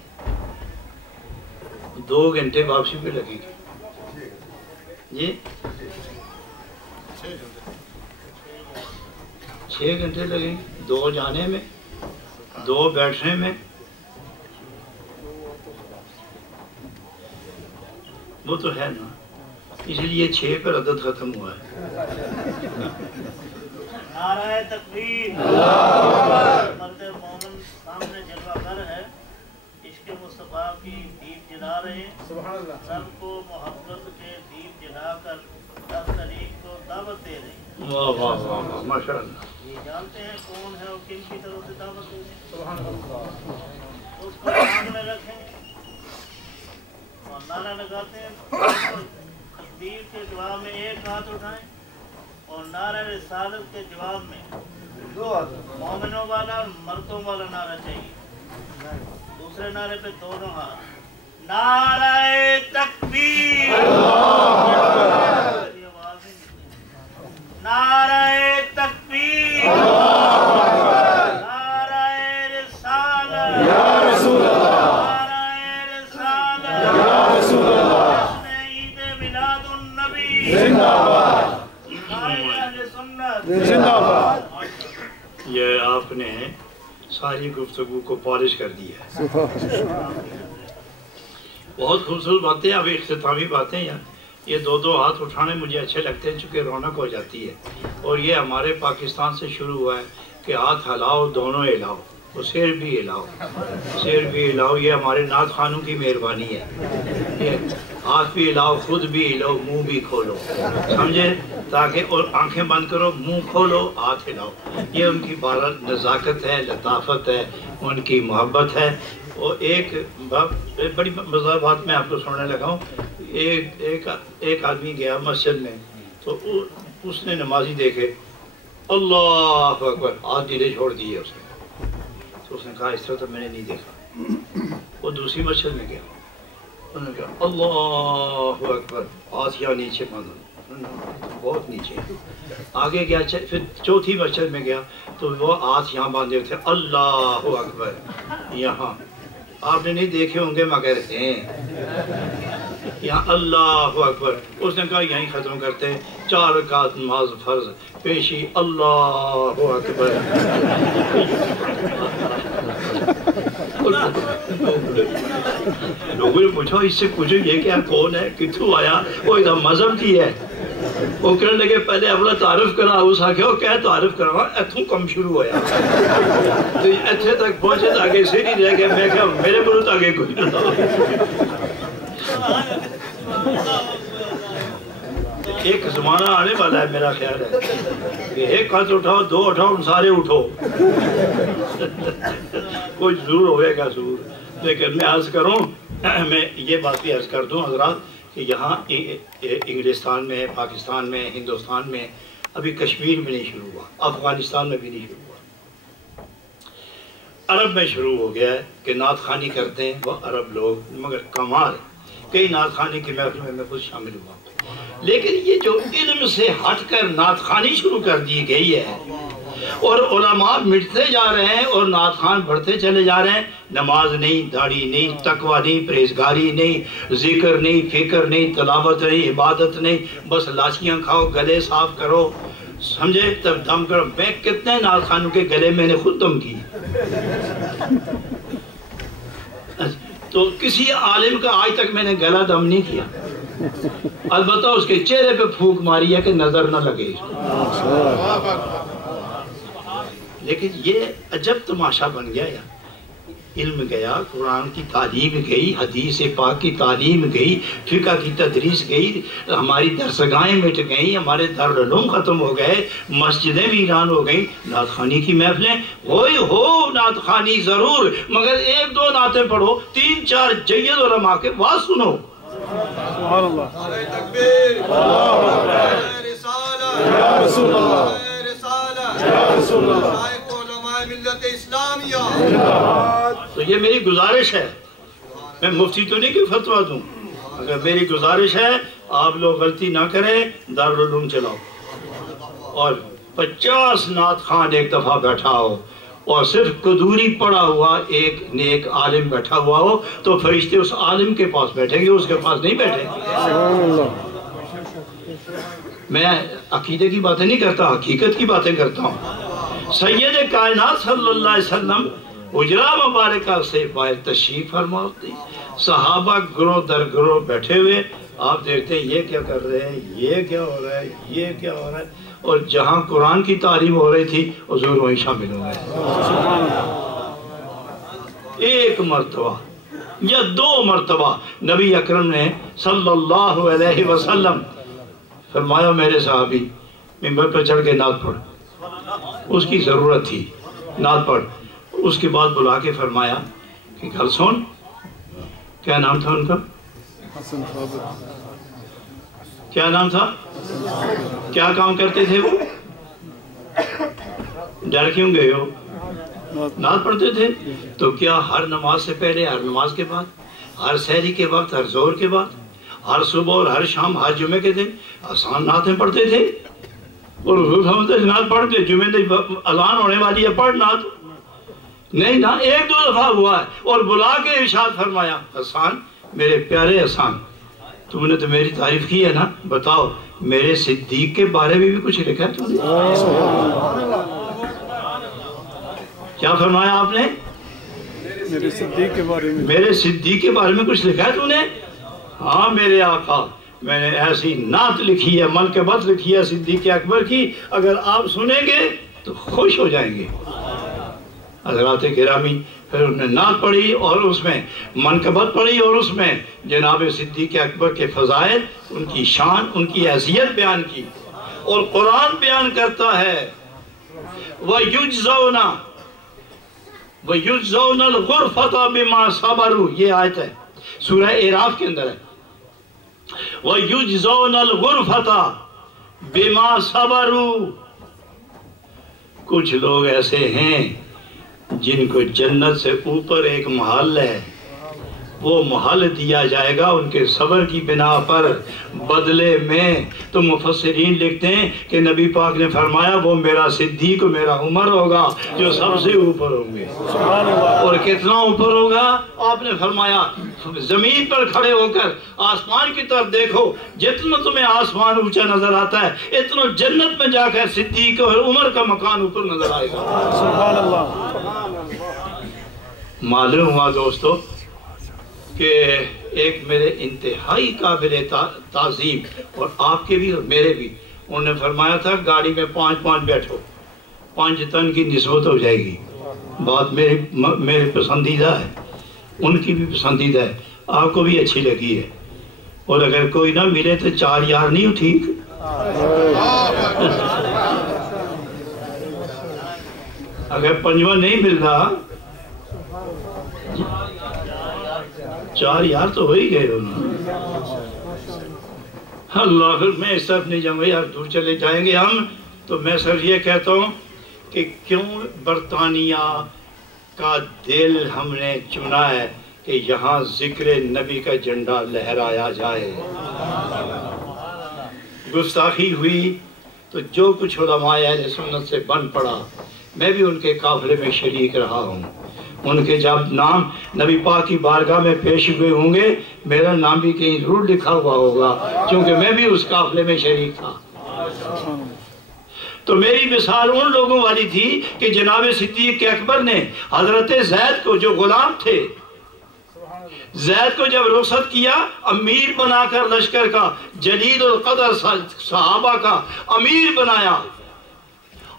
2 گھنٹے واپسی پہ لگیں گے. جی 6 گھنٹے لگیں گے, 2 جانے میں, 2 بیٹھنے میں. وہ تو ہے نا, اس لیے 6 پر عدد ختم ہوا ہے. نعرہ تکبیر, مرد مومن سامنے جلوہ گر ہے, عشق مصطفیٰ کی دیپ جلا رہے, سب کو محبت کے دیپ جلا کر 10 تاریخ کو دعوت دے رہے. واہ واہ واہ, ماشاء اللہ. یہ جانتے ہیں کون ہے اور کن کی طرف سے دعوت دے رہے, اس کو سامنے رکھیں اور نعرہ لگاتے ہیں. تکبیر کے جواب میں 1 ہاتھ اٹھائیں, اور نعرہ رسالت کے جواب میں 2 ہاتھ, مومنوں والا اور مردوں والا نعرہ چاہیے. دوسرے نعرے پہ دونوں ہاتھ. نعرہ تکبیر, نعرہ تکبیر, نعرہ رسالت, نعرہ رسالت, عید میلاد النبی, یہ آپ نے ساری گفتگو کو پالش کر دیا ہے. بہت خوبصورت باتیں, اب اختتامی باتیں ہیں. یہ 2 ہاتھ اٹھانے مجھے اچھے لگتے ہیں چونکہ رونق ہو جاتی ہے, اور یہ ہمارے پاکستان سے شروع ہوا ہے کہ ہاتھ ہلاؤ, دونوں ہلاؤ, وہ سیر بھی ہلاؤ, سیر بھی ہلاؤ. یہ ہمارے نعت خوانوں کی مہربانی ہے. یہ ہاتھ بھی ہلاؤ, خود بھی ہلاؤ, منہ بھی کھولو, سمجھے, تاکہ, اور آنکھیں بند کرو, منہ کھولو, ہاتھ ہلاؤ. یہ ان کی بہرحال نزاکت ہے, لطافت ہے, ان کی محبت ہے. اور ایک بڑی مزہ بات میں آپ کو سننے لگا ہوں. ایک آدمی گیا مسجد میں, تو اس نے نمازی دیکھے, اللہ اکبر, ہاتھ ڈھیلے چھوڑ دیے اس نے. تو اس نے کہا اس طرح تو میں نے نہیں دیکھا. وہ دوسری مسجد میں گیا, انہوں نے کہا اللہ اکبر, ہاتھ یہاں نیچے باندھو, بہت نیچے. آگے گیا, پھر چوتھی مسجد میں گیا تو وہ ہاتھ یہاں باندھے تھے, اللہ اکبر یہاں. آپ نے نہیں دیکھے ہوں گے مگر ہیں یہاں, اللہ اکبر. اس نے کہا یہیں ختم کرتے ہیں, 4 رکعت نماز فرض, پیشی اللہ اکبر. لوگوں نے پوچھا اس سے پوچھو یہ کیا, کون ہے, کتوں آیا, وہ ادھر مذہب کی ہے. وہ کہنے لگے پہلے اپنا تعارف کرا, اس آگے وہ کیا تعارف کروا, اتھوں کم شروع ہویا. تو اتھے تک پہنچے تو آگے سے نہیں رہ گئے. میں کہا میرے بلو آگے کوئی نہ تھا. ایک زمانہ آنے والا ہے میرا خیال ہے کہ 1 ہاتھ اٹھاؤ, 2 اٹھاؤ, سارے اٹھو. کچھ ضرور ہوئے گا ضرور. لیکن میں عرض کروں, میں یہ بات بھی عرض کر دوں حضرات کہ یہاں انگلستان میں, پاکستان میں, ہندوستان میں, ابھی کشمیر میں نہیں شروع ہوا, افغانستان میں بھی نہیں شروع ہوا, عرب میں شروع ہو گیا ہے کہ نعت خوانی کرتے ہیں وہ عرب لوگ. مگر کمال, کئی نعت خوانی کی محفل میں خود شامل ہوا. لیکن یہ جو علم سے ہٹ کر نعت خوانی شروع کر دی گئی ہے, اور علماء مٹتے جا رہے ہیں اور نعت خوان بڑھتے چلے جا رہے ہیں. نماز نہیں, داڑھی نہیں, تقوی نہیں, پرہیزگاری نہیں, ذکر نہیں, فکر نہیں, تلاوت نہیں, عبادت نہیں, بس لاچیاں کھاؤ, گلے صاف کرو, سمجھے, تب دم کرو. میں کتنے نعت خوانوں کے گلے میں نے خود دم کی. تو کسی عالم کا آج تک میں نے گلا دم نہیں کیا. البتہ اس کے چہرے پہ پھونک ماری ہے کہ نظر نہ لگے. لیکن یہ عجب تماشا بن گیا یار. علم گیا، قرآن کی تعلیم گئی، حدیث پاک کی تعلیم گئی، فقہ کی تدریس گئی، ہماری درسگاہیں مٹ گئیں، ہمارے دارالعلوم ختم ہو گئے، مسجدیں ویران ہو گئیں. نعت خوانی کی محفلیں ہوئی ہو، نعت خوانی ضرور، مگر ایک دو نعتیں پڑھو، 3-4 جید علماء کے واز سنو. سبحان اللہ. یا رسول اللہ، یا رسول اللہ. ملت اسلامیہ. تو یہ میری گزارش ہے، میں مفتی تو نہیں کہ فتویٰ دوں، اگر میری گزارش ہے آپ لوگ غلطی نہ کریں، دارالعلوم چلاؤ اور 50 نعت خان ایک دفعہ بیٹھا ہو اور صرف قدوری پڑا ہوا ایک نیک عالم بیٹھا ہوا ہو تو فرشتے اس عالم کے پاس بیٹھیں گے، اس کے پاس نہیں بیٹھیں گے. میں عقیدے کی باتیں نہیں کرتا، حقیقت کی باتیں کرتا ہوں. سید کائنات صلی اللہ علیہ وسلم حجرہ مبارکہ سے باہر تشریف فرما ہوتے، صحابہ گروہ در گروہ بیٹھے ہوئے، آپ دیکھتے ہیں یہ کیا کر رہے ہیں، یہ کیا ہو رہا ہے، یہ کیا ہو رہا ہے، اور جہاں قرآن کی تعلیم ہو رہی تھی حضور وہیں شامل ہو گئے. ایک مرتبہ یا 2 مرتبہ نبی اکرم نے صلی اللہ علیہ وسلم فرمایا میرے صحابی ممبر پر چڑھ کے نعت پڑھ، اس کی ضرورت تھی، نعت پڑھ. اس کے بعد بلا کے فرمایا کہ گل سن. کیا نام تھا ان کا؟ کیا نام تھا؟ کیا کام کرتے تھے وہ؟ ڈر کیوں گئے ہو؟ نعت پڑھتے تھے. تو کیا ہر نماز سے پہلے، ہر نماز کے بعد، ہر سحری کے وقت، ہر ظہر کے بعد، ہر صبح اور ہر شام، ہر جمعے کے دن آسان نعتیں پڑھتے تھے؟ اور حضور سمجھتے نعت پڑھتے جمعے دن اذان ہونے والی ہے پڑھ نعت؟ نہیں نا، 1-2 دفعہ ہوا ہے. اور بلا کے ارشاد فرمایا حسان، میرے پیارے حسان، تم نے تو میری تعریف کی ہے نا، بتاؤ میرے صدیق کے بارے میں بھی کچھ لکھا ہے تم نے؟ کیا فرمایا آپ نے؟ میرے صدیق کے بارے میں. میرے صدیق کے بارے میں کچھ لکھا ہے تم نے؟ ہاں میرے آقا، میں نے ایسی نعت لکھی ہے، منقبت لکھی ہے صدیق اکبر کی، اگر آپ سنیں گے تو خوش ہو جائیں گے. حضرات گرامی پھر انہوں نے نعت پڑھی اور اس میں منقبت پڑھی اور اس میں جناب صدیق اکبر کے فضائل، ان کی شان، ان کی حیثیت بیان کی. اور قرآن بیان کرتا ہے وَيُجْزَوْنَ الْغُرْفَةَ بِمَا صَبَرُوا، یہ آیت ہے سورہ اعراف کے اندر ہے. وَيُجْزَوْنَ الْغُرْفَةَ بِمَا صَبَرُوا. کچھ لوگ ایسے ہیں جن کو جنت سے اوپر ایک محل ہے، وہ محل دیا جائے گا ان کے صبر کی بنا پر بدلے میں. تو مفسرین لکھتے ہیں کہ نبی پاک نے فرمایا وہ میرا صدیق، میرا عمر ہوگا جو سب سے اوپر ہوں گے. اور کتنا اوپر ہوگا؟ آپ نے فرمایا زمین پر کھڑے ہو کر آسمان کی طرف دیکھو، جتنا تمہیں آسمان اونچا نظر آتا ہے اتنا جنت میں جا کر صدیق اور عمر کا مکان اوپر نظر آئے گا. سبحان اللہ. معلوم ہوا دوستو کہ ایک میرے انتہائی قابل تعظیم اور آپ کے بھی اور میرے بھی، انہوں نے فرمایا تھا گاڑی میں 5 بیٹھو، 5 طن کی نسبت ہو جائے گی. بات میرے پسندیدہ ہے، ان کی بھی پسندیدہ ہے، آپ کو بھی اچھی لگی ہے. اور اگر کوئی نہ ملے تو 4 یار نہیں ہو ٹھیک. اگر 5واں نہیں مل رہا 4 یار تو ہو ہی گئے انہوں. اللہ، پھر میں اس طرف نہیں جاؤں گا یار، دور چلے جائیں گے ہم. تو میں صرف یہ کہتا ہوں کہ کیوں برطانیہ کا دل ہم نے چنا ہے کہ یہاں ذکر نبی کا جھنڈا لہرایا جائے. گستاخی ہوئی تو جو کچھ علماء اہل سنت سے بن پڑا، میں بھی ان کے قافلے میں شریک رہا ہوں. ان کے جب نام نبی پاک کی بارگاہ میں پیش ہوئے ہوں گے، میرا نام بھی کہیں ضرور لکھا ہوا ہوگا، کیونکہ میں بھی اس قافلے میں شریک تھا. تو میری مثال ان لوگوں والی تھی کہ جناب صدیق اکبر نے حضرت زید کو، جو غلام تھے، زید کو جب رخصت کیا امیر بنا کر لشکر کا، جلیل القدر صحابہ کا امیر بنایا،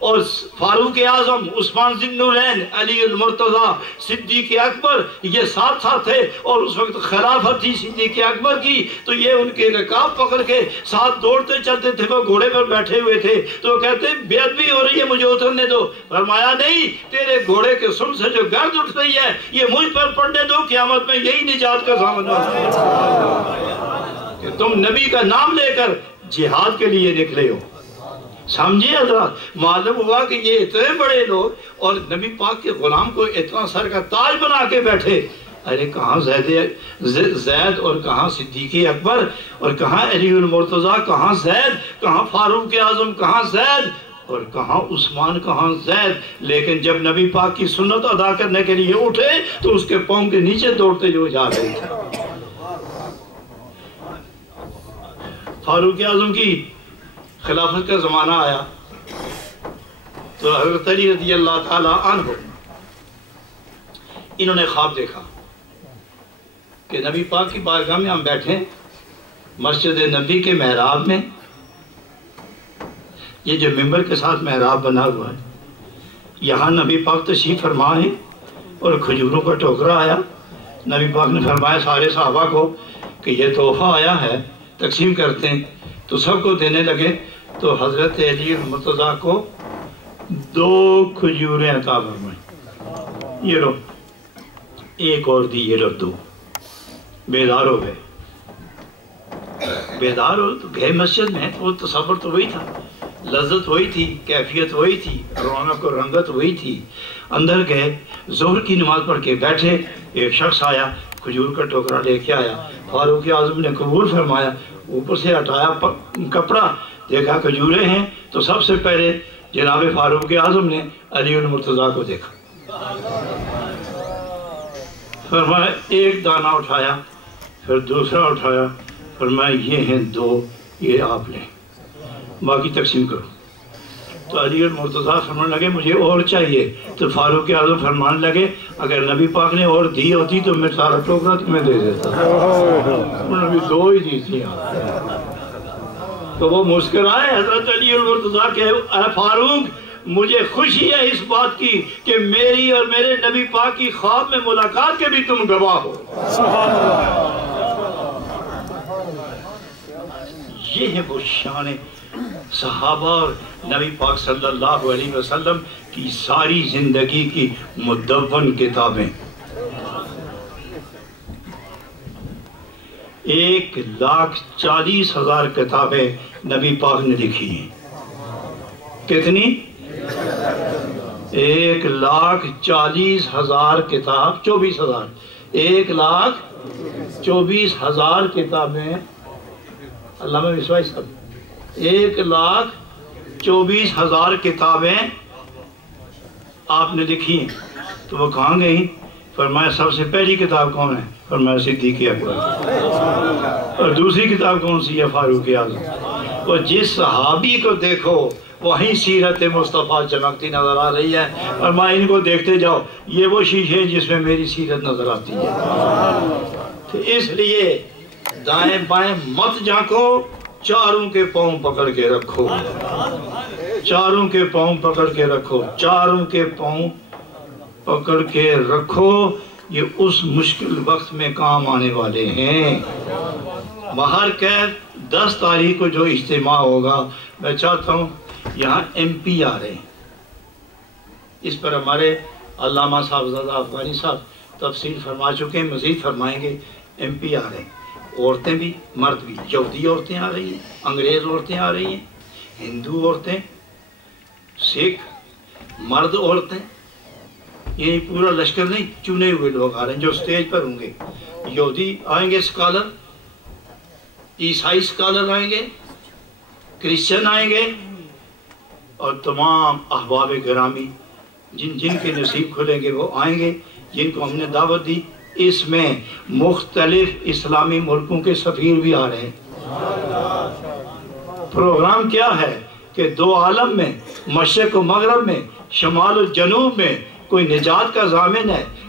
اور فاروق اعظم، عثمان ذی النورین، علی المرتضیٰ، صدیق اکبر یہ ساتھ ساتھ تھے، اور اس وقت خلافت تھی صدیق اکبر کی، تو یہ ان کے رکاب پکڑ کے ساتھ دوڑتے چلتے تھے، وہ گھوڑے پر بیٹھے ہوئے تھے، تو وہ کہتے بے ادبی ہو رہی ہے مجھے اترنے دو، فرمایا نہیں، تیرے گھوڑے کے سن سے جو گرد اٹھ رہی ہے یہ مجھ پر پڑنے دو، قیامت میں یہی نجات کا سامان ہے کہ تم نبی کا نام لے کر جہاد کے لیے نکلے ہو۔ سمجھے حضرات، معلوم ہوا کہ یہ اتنے بڑے لوگ اور نبی پاک کے غلام کو اتنا سر کا تاج بنا کے بیٹھے، ارے کہاں زید اور کہاں صدیق اکبر اور کہاں علی المرتضیٰ، کہاں زید، کہاں فاروق اعظم، کہاں زید اور کہاں عثمان، کہاں زید، لیکن جب نبی پاک کی سنت ادا کرنے کے لیے اٹھے تو اس کے پاؤں کے نیچے دوڑتے جو جا رہے تھے۔ فاروق اعظم کی خلافت کا زمانہ آیا تو حضرت علی رضی اللہ تعالی عنہ انہوں نے خواب دیکھا کہ نبی پاک کی بارگاہ میں ہم بیٹھے مسجد نبی کے محراب میں، یہ جو ممبر کے ساتھ محراب بنا ہوا ہے، یہاں نبی پاک تشریف فرما ہے اور کھجوروں کا ٹوکرا آیا، نبی پاک نے فرمایا سارے صحابہ کو کہ یہ تحفہ آیا ہے تقسیم کرتے ہیں، تو سب کو دینے لگے، تو حضرت علی مرتضیٰ کو 2 کھجوریں عطا فرمائیں، یہ لو، ایک اور دی، یہ لو 2، بیدار ہو گئے، بیدار ہو تو گئے مسجد میں، وہ تصور تو وہی تھا، لذت وہی تھی، کیفیت وہی تھی، رونق اور رنگت وہی تھی، اندر گئے، ظہر کی نماز پڑھ کے بیٹھے، ایک شخص آیا کھجور کا ٹوکرا لے کے آیا، فاروق اعظم نے قبول فرمایا، اوپر سے ہٹایا کپڑا، دیکھا کھجوریں ہیں، تو سب سے پہلے جناب فاروق اعظم نے علی المرتضیٰ کو دیکھا، فرمایا ایک دانہ اٹھایا، پھر دوسرا اٹھایا، فرمایا یہ ہیں 2، یہ آپ لیں، باقی تقسیم کرو۔ تو علی المرتضیٰ فرمانے لگے مجھے اور چاہیے، تو فاروق اعظم فرمانے لگے اگر نبی پاک نے اور دی ہوتی تو میں سارا ٹوکرا تمہیں دے دیتا، انہوں نے 2 ہی دی تھی۔ تو وہ مسکرائے حضرت علی المرتضیٰ کہ اے فاروق، مجھے خوشی ہے اس بات کی کہ میری اور میرے نبی پاک کی خواب میں ملاقات کے بھی تم گواہ ہو۔ یہ ہے وہ شان صحابہ اور نبی پاک صلی اللہ علیہ وسلم کی ساری زندگی کی مدون کتابیں، 1,40,000 کتابیں نبی پاک نے لکھی ہیں، کتنی؟ 1,40,000 کتاب، 24,000، 1,24,000 کتابیں، علامہ مصباحی صاحب 1,24,000 کتابیں آپ نے لکھی ہیں۔ تو وہ کہاں گئی؟ فرمایا سب سے پہلی کتاب کون ہے؟ فرمایا صدیق اکبر، اور دوسری کتاب کون سی ہے؟ فاروق اعظم۔ اور جس صحابی کو دیکھو وہیں سیرت مصطفیٰ چمکتی نظر آ رہی ہے، فرمایا ان کو دیکھتے جاؤ، یہ وہ شیشے ہیں جس میں میری سیرت نظر آتی ہے۔ تو اس لیے دائیں بائیں مت جھانکو، چاروں کے پاؤں پکڑ کے رکھو، چاروں کے پاؤں پکڑ کے رکھو، چاروں کے پاؤں پکڑ کے رکھو، یہ اس مشکل وقت میں کام آنے والے ہیں۔ باہر کیف 10 تاریخ کو جو اجتماع ہوگا، میں چاہتا ہوں یہاں MP آ رہے ہیں، اس پر ہمارے علامہ صاحبزادہ افغانی صاحب تفصیل فرما چکے ہیں، مزید فرمائیں گے۔ MP آ رہے ہیں، عورتیں بھی مرد بھی، یہودی عورتیں آ رہی ہیں، انگریز عورتیں آ رہی ہیں، ہندو عورتیں، سکھ مرد عورتیں، یہ پورا لشکر نہیں، چنے ہوئے لوگ آ رہے ہیں جو سٹیج پر ہوں گے۔ یہودی آئیں گے اسکالر، عیسائی اسکالر آئیں گے، کرسچن آئیں گے، اور تمام احباب گرامی جن کے نصیب کھلیں گے وہ آئیں گے، جن کو ہم نے دعوت دی۔ اس میں مختلف اسلامی ملکوں کے سفیر بھی آ رہے ہیں۔ پروگرام کیا ہے کہ 2 عالم میں، مشرق و مغرب میں، شمال و جنوب میں کوئی نجات کا ضامن ہے،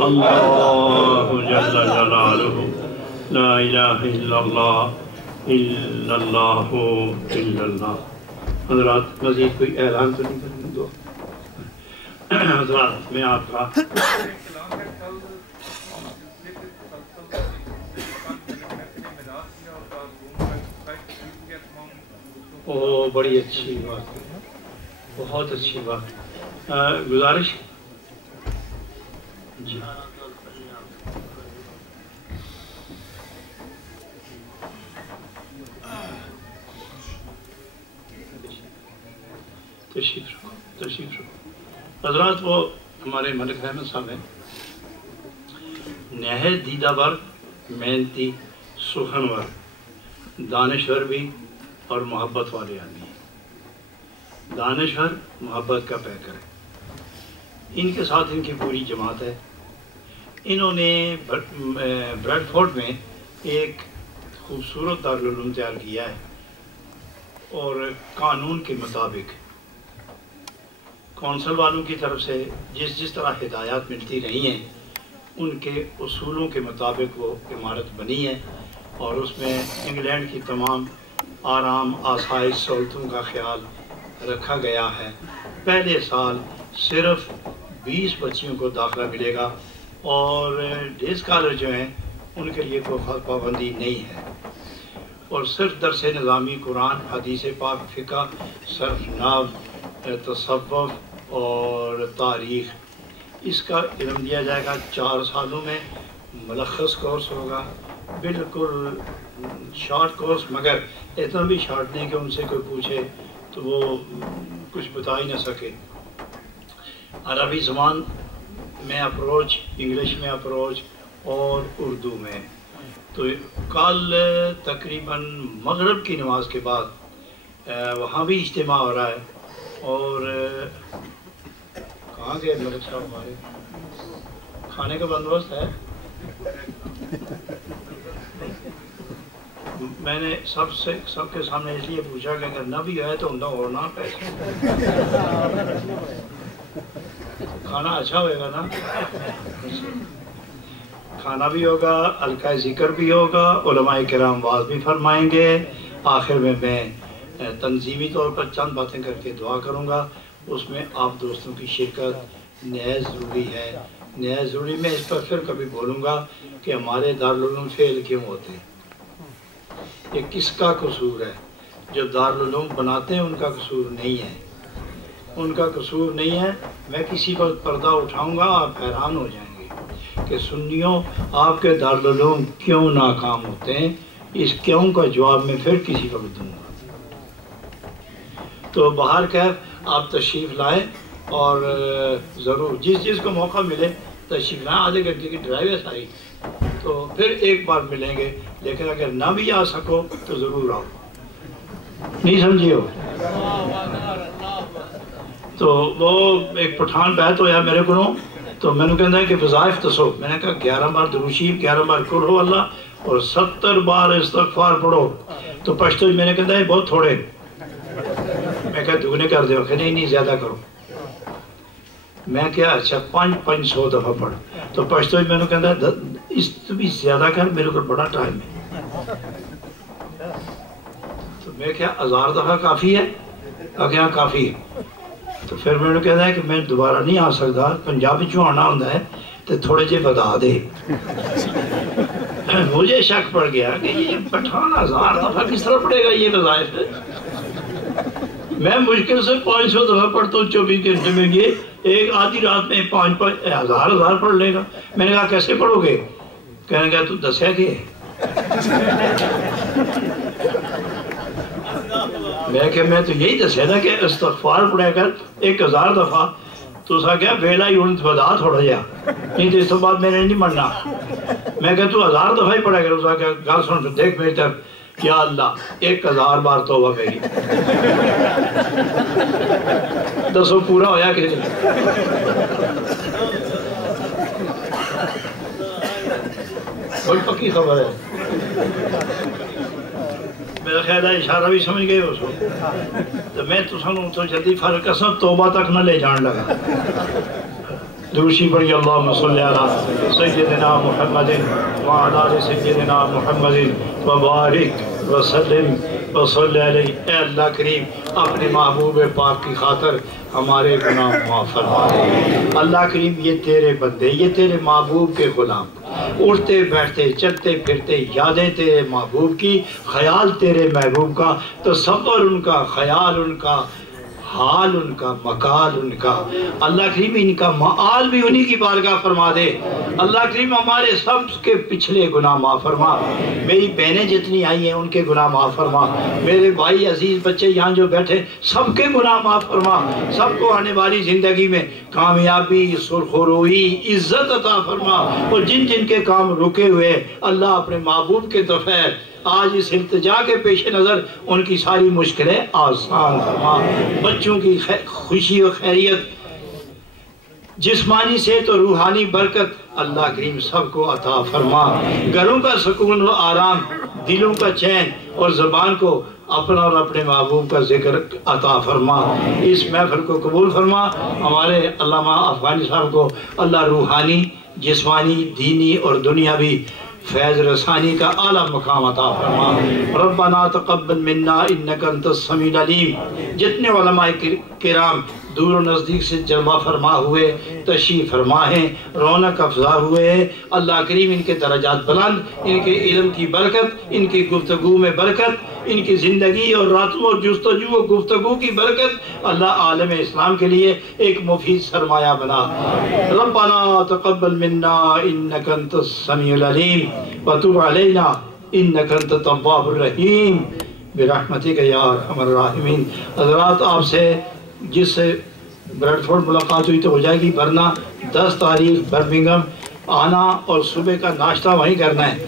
اللہ جل جلالہ لا الہ الا اللہ الا اللہ الا اللہ۔ حضرات مزید کوئی اعلان تو نہیں کرنے دو؟ حضرات میں آپ کا بڑی اچھی بات ہے، بہت اچھی بات۔ گزارش جی تشریف رکھو حضرات۔ وہ ہمارے ملک احمد صاحب ہیں، نہایت دیدہ ور، محنتی، سخنور، دانشور بھی اور محبت والے آدمی ہیں۔ دانشور محبت کا پیکر ہے۔ ان کے ساتھ ان کی پوری جماعت ہے۔ انہوں نے بریڈ فورڈ میں ایک خوبصورت دارالعلوم تیار کیا ہے، اور قانون کے مطابق کونسل والوں کی طرف سے جس طرح ہدایات ملتی رہی ہیں، ان کے اصولوں کے مطابق وہ عمارت بنی ہے، اور اس میں انگلینڈ کی تمام آرام، آسائش، سہولتوں کا خیال رکھا گیا ہے۔ پہلے سال صرف 20 بچیوں کو داخلہ ملے گا، اور ڈے اسکالر جو ہیں ان کے لیے کوئی پابندی نہیں ہے، اور صرف درس نظامی قرآن، حدیث پاک، فقہ، صرف نحو، تصوف اور تاریخ، اس کا علم دیا جائے گا 4 سالوں میں۔ ملخص کورس ہوگا، بالکل شارٹ کورس، مگر اتنا بھی شارٹ نہیں کہ ان سے کوئی پوچھے تو وہ کچھ بتا ہی نہ سکے۔ عربی زبان میں اپروچ، انگلش میں اپروچ اور اردو میں۔ تو کل تقریباً مغرب کی نماز کے بعد وہاں بھی اجتماع ہو رہا ہے، اور کہاں گئے ملک صاحب ہمارے؟ کھانے کا بندوبست ہے؟ میں نے سب کے سامنے اس لیے پوچھا کہ اگر نہ بھی ہے تو انہیں ہونا پیسے کھانا اچھا ہوئے گا نا، کھانا بھی ہوگا، حلقہ ذکر بھی ہوگا، علماء کرام واعظ بھی فرمائیں گے۔ آخر میں تنظیمی طور پر چند باتیں کر کے دعا کروں گا، اس میں آپ دوستوں کی شرکت نہایت ضروری ہے، نہایت ضروری۔ میں اس پر پھر کبھی بولوں گا کہ ہمارے دارالعلوم فیل کیوں ہوتے ہیں، یہ کس کا قصور ہے؟ جو دارالعلوم بناتے ہیں ان کا قصور نہیں ہے، ان کا قصور نہیں ہے۔ میں کسی پر پردہ اٹھاؤں گا، آپ حیران ہو جائیں گے کہ سنیوں آپ کے دارالعلوم کیوں ناکام ہوتے ہیں۔ اس کیوں کا جواب میں پھر کسی کو بھی دوں گا۔ تو باہر کیف آپ تشریف لائیں، اور ضرور جس کو موقع ملے تشریف لائیں۔ آدھے گھنٹے کی ڈرائیو ہے ساری، تو پھر ایک بار ملیں گے، لیکن اگر نہ بھی آ سکو تو ضرور آؤ، نہیں سمجھے ہو؟ تو وہ ایک پٹھان بیت ہویا میرے کو، تو میں نے کہنا ہے کہ وظائف دسو۔ میں نے کہا 11 بار درود شریف، 11 بار قل ہو اللہ، اور 70 بار استغفار پڑھو۔ تو پشتو میں نے کہنا ہے بہت تھوڑے، میں کہا دگنے کر دو، کہ نہیں زیادہ کرو۔ میں کیا اچھا 500 دفعہ پڑھ، تو پشتو میں نے کہنا ہے اس تو بھی زیادہ کر، میرے کو بڑا ٹائم ہے۔ تو میں کیا 1000 دفعہ کافی ہے؟ کہ ہاں کافی ہے۔ تو پھر میں نے کہنا ہے کہ میں دوبارہ نہیں آ سکتا، پنجابی چوں آنا ہوتا ہے تو تھوڑے جے بتا دے۔ مجھے شک پڑ گیا کہ یہ پٹھان 1000 دفعہ کس طرح پڑے گا یہ وظائف ہے۔ میں مشکل سے 500 دفعہ پڑھتا ہوں 24 گھنٹے میں، یہ ایک آدھی رات میں 5,000 پڑھ لے گا۔ میں نے کہا کیسے پڑھو گے؟ کہنے گا تو دسیا کہ میں تو یہی دسیا تھا کہ استغفار پڑھے کر 1000 دفعہ۔ تو اس کا کیا بیلا ہی انت بدا تھوڑا جا، نہیں تو اس تو بعد میں نے نہیں مرنا۔ میں کہا تو 1000 دفعہ ہی پڑھے کر۔ اس کا کیا گل سن دیکھ میری طرف، یا اللہ 1000 بار توبہ میری، دسو پورا ہویا کہ بڑی پکی خبر ہے، میرا خیال ہے اشارہ بھی سمجھ گئے اس کو، تو میں تو سنوں تو جلدی فرق قسم توبہ تک نہ لے جان لگا۔ دوشی پڑھی اللہم صلی علی سیدنا محمد وعلی آل سیدنا محمد وبارک وسلم وصلی علیہ۔ اے اللہ کریم اپنے محبوب پاک کی خاطر ہمارے گناہ معاف فرما دے۔ اللہ کریم یہ تیرے بندے، یہ تیرے محبوب کے غلام، اٹھتے بیٹھتے چلتے پھرتے یادیں تیرے محبوب کی، خیال تیرے محبوب کا، تصور ان کا، خیال ان کا، حال ان کا، مقال ان کا۔ اللہ کریم ان کا معال بھی انہی کی بارگاہ فرما دے۔ اللہ کریم ہمارے سب کے پچھلے گناہ معاف فرما، میری بہنیں جتنی آئی ہیں ان کے گناہ معاف فرما، میرے بھائی عزیز بچے یہاں جو بیٹھے سب کے گناہ معاف فرما، سب کو آنے والی زندگی میں کامیابی، سرخروئی، عزت عطا فرما، اور جن جن کے کام رکے ہوئے اللہ اپنے محبوب کے دفعہ آج اس التجا کے پیش نظر ان کی ساری مشکلیں آسان فرما، بچوں کی خوشی و خیریت، جسمانی صحت اور روحانی برکت اللہ کریم سب کو عطا فرما، گھروں کا سکون و آرام، دلوں کا چین اور زبان کو اپنا اور اپنے محبوب کا ذکر عطا فرما۔ اس محفل کو قبول فرما، ہمارے علامہ افغانی صاحب کو اللہ روحانی، جسمانی، دینی اور دنیاوی فیض رسانی کا اعلیٰ مقام عطا فرما۔ ربنا تقبل منا انک انت السمیع العلیم۔ جتنے علماء کرام دور و نزدیک سے جلوہ فرما ہوئے، تشریف فرما ہیں، رونق افزا ہوئے ہیں، اللہ کریم ان کے درجات بلند، ان کے علم کی برکت، ان کی گفتگو میں برکت، ان کی زندگی اور راتوں اور جستجو و گفتگو کی برکت اللہ عالم اسلام کے لیے ایک مفید سرمایہ بنا۔ ربنا تقبل منا انک انت السمیع العلیم وتب علینا انک انت التواب الرحیم برحمتک یا ارحم الراحمین۔ حضرات آپ سے جس سے بریڈ فورڈ ملاقات ہوئی تو ہو جائے گی، ورنہ 10 تاریخ برمنگھم آنا اور صبح کا ناشتہ وہیں کرنا ہے۔